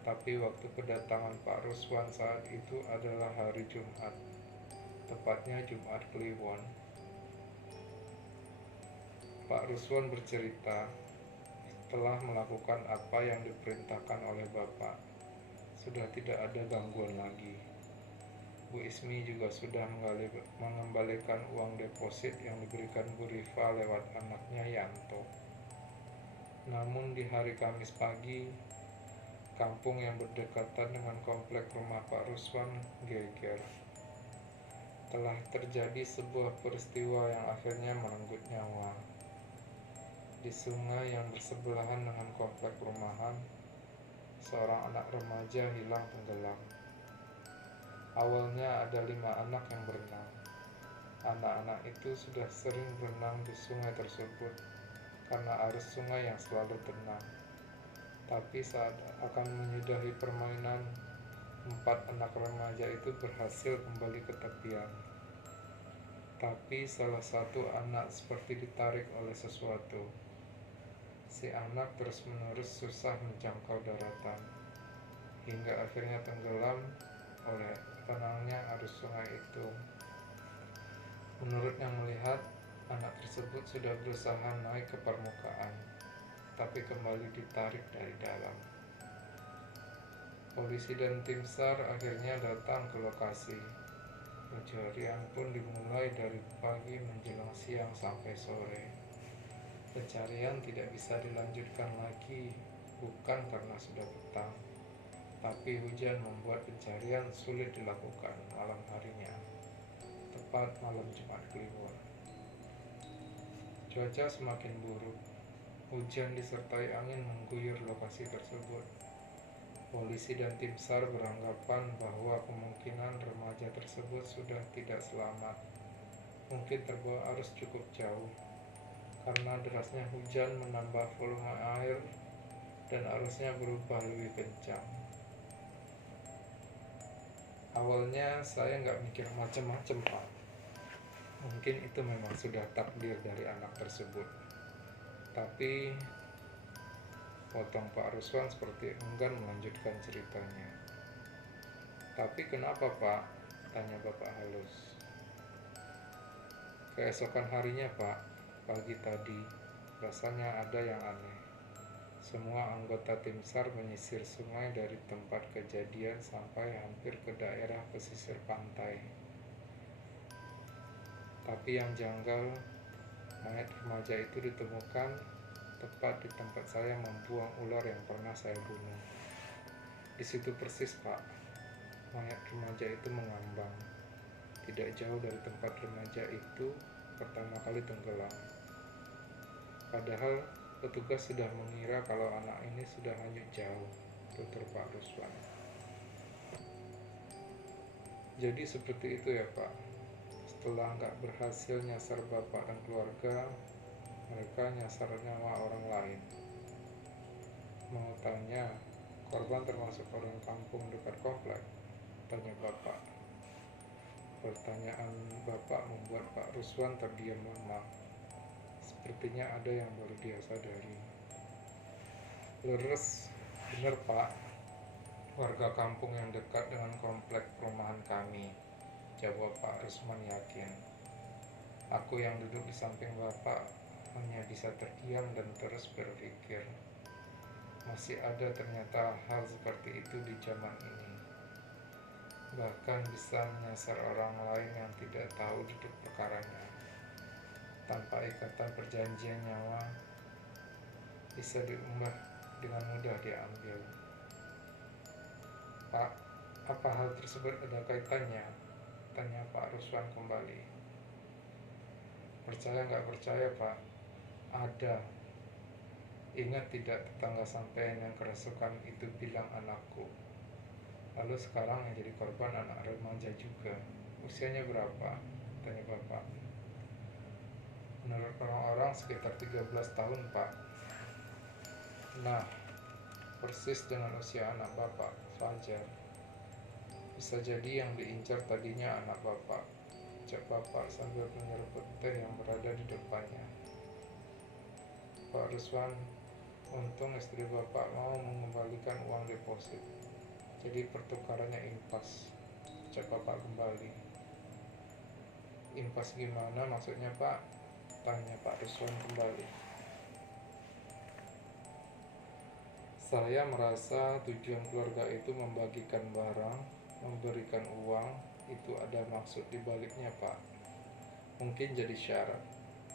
tapi waktu kedatangan Pak Ruswan saat itu adalah hari Jumat, tepatnya Jumat Kliwon. Pak Ruswan bercerita, setelah melakukan apa yang diperintahkan oleh Bapak, sudah tidak ada gangguan lagi. Bu Ismi juga sudah mengembalikan uang deposit yang diberikan Bu Rifa lewat anaknya Yanto. Namun di hari Kamis pagi, kampung yang berdekatan dengan komplek rumah Pak Ruswan geger. Telah terjadi sebuah peristiwa yang akhirnya merenggut nyawa. Di sungai yang bersebelahan dengan komplek perumahan, seorang anak remaja hilang tenggelam. Awalnya ada 5 anak yang berenang. Anak-anak itu sudah sering berenang di sungai tersebut karena arus sungai yang selalu tenang. Tapi saat akan menyudahi permainan, 4 anak remaja itu berhasil kembali ke tepian. Tapi salah satu anak seperti ditarik oleh sesuatu. Si anak terus-menerus susah menjangkau daratan, hingga akhirnya tenggelam oleh tenangnya arus sungai itu. Menurut yang melihat, anak tersebut sudah berusaha naik ke permukaan, tapi kembali ditarik dari dalam. Polisi dan tim SAR akhirnya datang ke lokasi. Pencarian pun dimulai dari pagi menjelang siang sampai sore. Pencarian tidak bisa dilanjutkan lagi, bukan karena sudah petang, tapi hujan membuat pencarian sulit dilakukan malam harinya, tepat malam Jumat Kliwon. Cuaca semakin buruk. Hujan disertai angin mengguyur lokasi tersebut. Polisi dan tim SAR beranggapan bahwa kemungkinan remaja tersebut sudah tidak selamat. Mungkin terbawa arus cukup jauh, karena derasnya hujan menambah volume air dan arusnya berubah lebih kencang. Awalnya saya nggak mikir macam-macam, Pak. Mungkin itu memang sudah takdir dari anak tersebut. Tapi potong Pak Ruswan seperti enggan melanjutkan ceritanya. Tapi kenapa, Pak? Tanya Bapak halus. Keesokan harinya, Pak, pagi tadi, rasanya ada yang aneh. Semua anggota tim SAR menyisir sungai dari tempat kejadian sampai hampir ke daerah pesisir pantai. Tapi yang janggal, mayat remaja itu ditemukan tepat di tempat saya membuang ular yang pernah saya bunuh. Di situ persis, Pak, mayat remaja itu mengambang, tidak jauh dari tempat remaja itu pertama kali tenggelam. Padahal petugas sudah mengira kalau anak ini sudah hanyut jauh, tutur Pak Ruswan. Jadi seperti itu ya, Pak. Setelah nggak berhasil nyasar Bapak dan keluarga, mereka nyasar nyawa orang lain. Mau tanya, korban termasuk orang kampung dekat komplek? Tanya Bapak. Pertanyaan Bapak membuat Pak Ruswan terdiam lama. Sepertinya ada yang baru dia sadari. Leres, benar Pak. Warga kampung yang dekat dengan komplek perumahan kami, jawab Pak Rusman yakin. Aku yang duduk di samping Bapak hanya bisa terdiam dan terus berpikir. Masih ada ternyata hal seperti itu di zaman ini. Bahkan bisa menyasar orang lain yang tidak tahu duduk perkaranya. Tanpa ikatan perjanjian nyawa, bisa diunggah dengan mudah diambil. Pak, apa hal tersebut ada kaitannya? Tanya Pak Ruswan kembali. Percaya nggak percaya, Pak? Ada. Ingat tidak tetangga sampean yang kerasukan itu bilang anakku. Lalu sekarang yang jadi korban anak remaja juga. Usianya berapa? Tanya bapak. Menurut orang-orang sekitar 13 tahun, Pak. Nah, persis dengan usia anak bapak, Fajar. Bisa jadi yang diincar tadinya anak bapak, ucap bapak sambil menyeruput teh yang berada di depannya. Pak Ruswan, untung istri bapak mau mengembalikan uang deposit. Jadi pertukarannya impas, ucap bapak kembali. Impas gimana maksudnya, Pak? Tanya Pak Ruswan kembali. Saya merasa tujuan keluarga itu membagikan barang, memberikan uang, itu ada maksud di baliknya, Pak. Mungkin jadi syarat,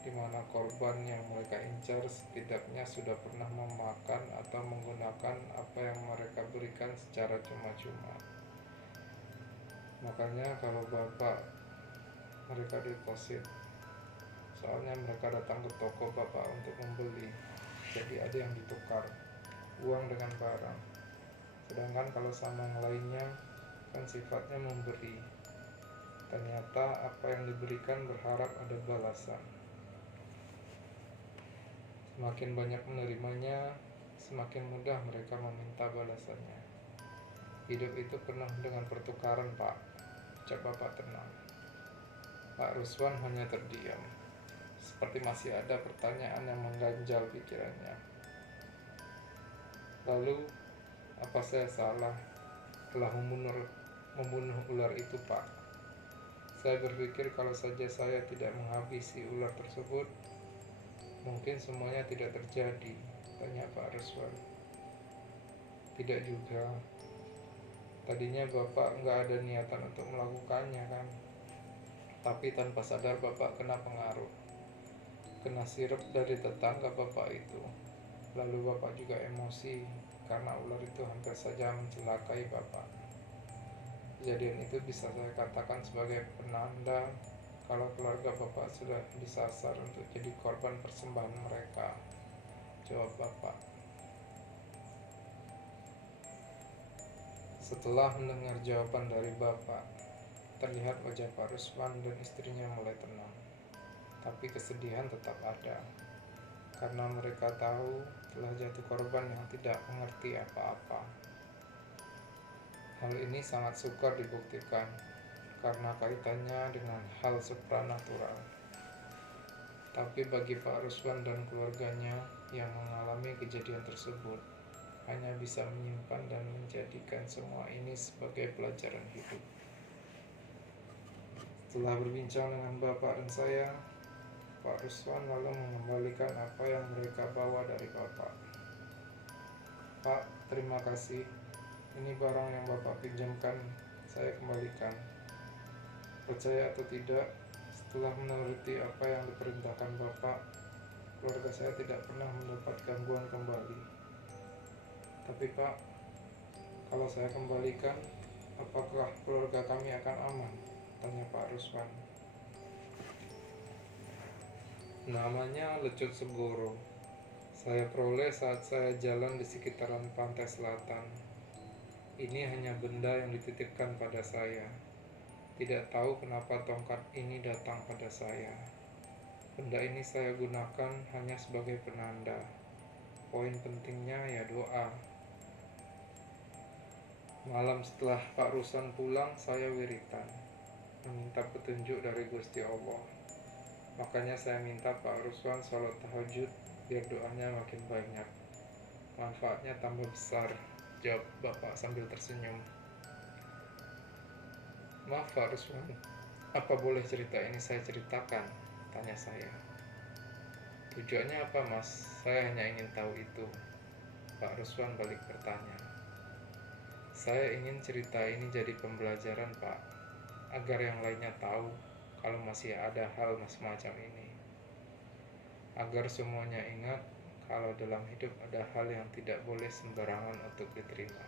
di mana korban yang mereka incar setidaknya sudah pernah memakan atau menggunakan apa yang mereka berikan secara cuma-cuma. Makanya kalau bapak mereka deposit, soalnya mereka datang ke toko bapak untuk membeli, jadi ada yang ditukar uang dengan barang. Sedangkan kalau sama yang lainnya kan sifatnya memberi. Ternyata apa yang diberikan berharap ada balasan. Semakin banyak menerimanya, semakin mudah mereka meminta balasannya. Hidup itu penuh dengan pertukaran, Pak, ucap bapak tenang. Pak Ruswan hanya terdiam, seperti masih ada pertanyaan yang mengganjal pikirannya. Lalu, apa saya salah telah membunuh ular itu, Pak? Saya berpikir kalau saja saya tidak menghabisi ular tersebut, mungkin semuanya tidak terjadi, tanya Pak Ruswan. Tidak juga. Tadinya Bapak nggak ada niatan untuk melakukannya kan? Tapi tanpa sadar Bapak kena pengaruh. Kena sirup dari tetangga Bapak itu. Lalu Bapak juga emosi karena ular itu hampir saja mencelakai Bapak. Kejadian itu bisa saya katakan sebagai penanda kalau keluarga Bapak sudah disasar untuk jadi korban persembahan mereka, jawab Bapak. Setelah mendengar jawaban dari Bapak, terlihat wajah Pak Ruswan dan istrinya mulai tenang. Tapi kesedihan tetap ada, karena mereka tahu telah jatuh korban yang tidak mengerti apa-apa. Hal ini sangat sukar dibuktikan, karena kaitannya dengan hal supranatural. Tapi bagi Pak Ruswan dan keluarganya yang mengalami kejadian tersebut, hanya bisa menyimpan dan menjadikan semua ini sebagai pelajaran hidup. Setelah berbincang dengan Bapak dan saya, Pak Ruswan lalu mengembalikan apa yang mereka bawa dari Bapak. Pak, terima kasih. Ini barang yang Bapak pinjamkan, saya kembalikan. Percaya atau tidak, setelah menuruti apa yang diperintahkan Bapak, keluarga saya tidak pernah mendapat gangguan kembali. Tapi Pak, kalau saya kembalikan, apakah keluarga kami akan aman? Tanya Pak Ruswan. Namanya Lecut Segoro. Saya peroleh saat saya jalan di sekitaran pantai selatan. Ini hanya benda yang dititipkan pada saya. Tidak tahu kenapa tongkat ini datang pada saya. Benda ini saya gunakan hanya sebagai penanda. Poin pentingnya ya doa. Malam setelah Pak Ruswan pulang, saya wiritan, meminta petunjuk dari Gusti Allah. Makanya saya minta Pak Ruswan sholat tahajud biar doanya makin banyak, manfaatnya tambah besar, jawab Bapak sambil tersenyum. Maaf Pak Ruswan, apa boleh cerita ini saya ceritakan? Tanya saya. Tujuannya apa Mas? Saya hanya ingin tahu itu. Pak Ruswan balik bertanya. Saya ingin cerita ini jadi pembelajaran Pak, agar yang lainnya tahu kalau masih ada hal semacam ini. Agar semuanya ingat kalau dalam hidup ada hal yang tidak boleh sembarangan untuk diterima.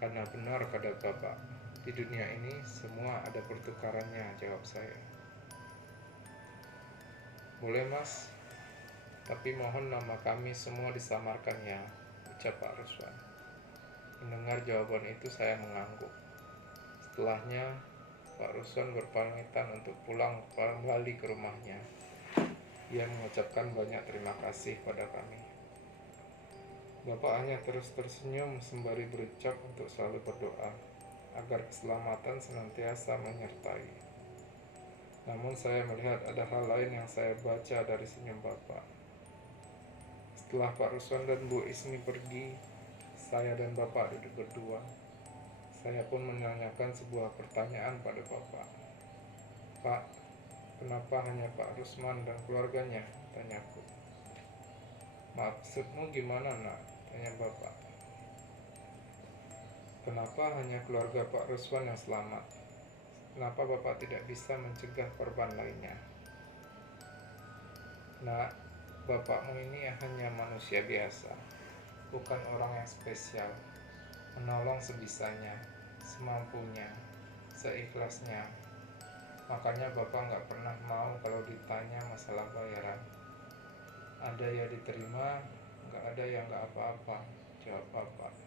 Karena benar kata Bapak, di dunia ini semua ada pertukarannya, jawab saya. Boleh Mas? Tapi mohon nama kami semua disamarkan ya, ucap Pak Ruswan. Mendengar jawaban itu saya mengangguk. Setelahnya, Pak Ruswan berpamitan untuk pulang kembali ke rumahnya. Ia mengucapkan banyak terima kasih pada kami. Bapak hanya terus tersenyum sembari berucap untuk selalu berdoa agar keselamatan senantiasa menyertai. Namun saya melihat ada hal lain yang saya baca dari senyum Bapak. Setelah Pak Ruswan dan Bu Ismi pergi, saya dan Bapak duduk berdua. Saya pun menanyakan sebuah pertanyaan pada Bapak. Pak, kenapa hanya Pak Rusman dan keluarganya? Tanyaku. Maksudmu gimana nak? Tanya Bapak. Kenapa hanya keluarga Pak Ruswan yang selamat? Kenapa Bapak tidak bisa mencegah korban lainnya? Nak, Bapakmu ini hanya manusia biasa, bukan orang yang spesial. Menolong sebisanya, semampunya, seikhlasnya. Makanya Bapak nggak pernah mau kalau ditanya masalah bayaran. Ada ya diterima, nggak ada yang nggak apa-apa, jawab Bapak.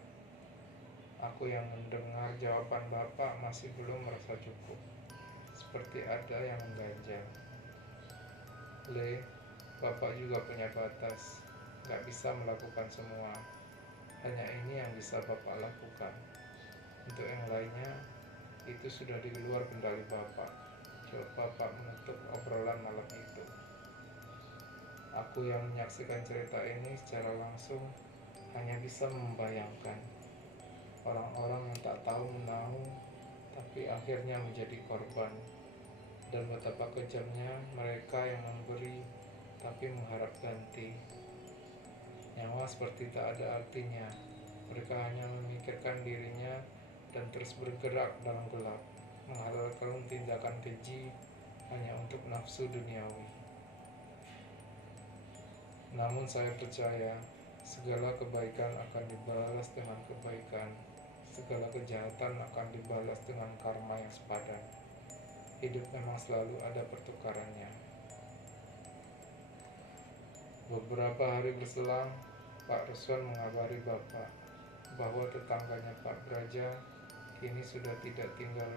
Aku yang mendengar jawaban Bapak masih belum merasa cukup. Seperti ada yang mengganjal. Le, Bapak juga punya batas, nggak bisa melakukan semua. Hanya ini yang bisa Bapak lakukan. Untuk yang lainnya, itu sudah di luar kendali Bapak. Jawab Bapak menutup obrolan malam itu. Aku yang menyaksikan cerita ini secara langsung hanya bisa membayangkan orang-orang yang tak tahu menahu tapi akhirnya menjadi korban, dan betapa kejamnya mereka yang memberi tapi mengharap ganti. Nyawa seperti tak ada artinya. Mereka hanya memikirkan dirinya dan terus bergerak dalam gelap, menghalalkan tindakan keji hanya untuk nafsu duniawi. Namun saya percaya segala kebaikan akan dibalas dengan kebaikan, segala kejahatan akan dibalas dengan karma yang sepadan. Hidup memang selalu ada pertukarannya. Beberapa hari berselang, Pak Ruswan mengabari Bapak bahwa tetangganya Pak Braja kini sudah tidak tinggal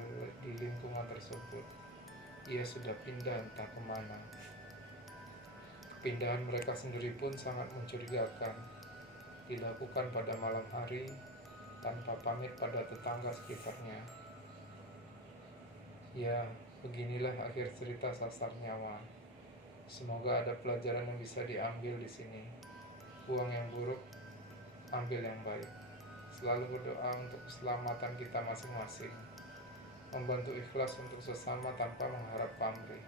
di lingkungan tersebut. Ia sudah pindah entah kemana. Pindahan mereka sendiri pun sangat mencurigakan. Dilakukan pada malam hari tanpa pamit pada tetangga sekitarnya. Ya, beginilah akhir cerita Sasar Nyawa. Semoga ada pelajaran yang bisa diambil di sini. Buang yang buruk, ambil yang baik. Selalu berdoa untuk keselamatan kita masing-masing. Membantu ikhlas untuk sesama tanpa mengharap pamrih.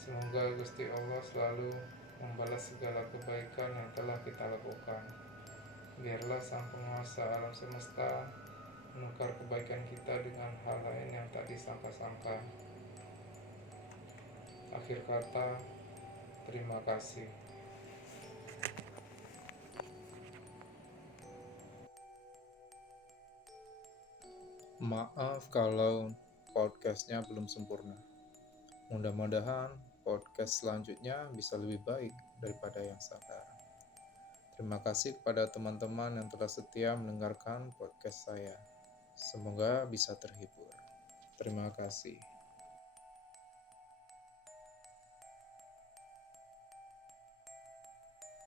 Semoga Gusti Allah selalu membalas segala kebaikan yang telah kita lakukan. Biarlah Sang Penguasa alam semesta menukar kebaikan kita dengan hal lain yang tak disangka-sangka. Akhir kata, terima kasih. Maaf kalau podcastnya belum sempurna. Mudah-mudahan podcast selanjutnya bisa lebih baik daripada yang sekarang. Terima kasih kepada teman-teman yang telah setia mendengarkan podcast saya. Semoga bisa terhibur. Terima kasih.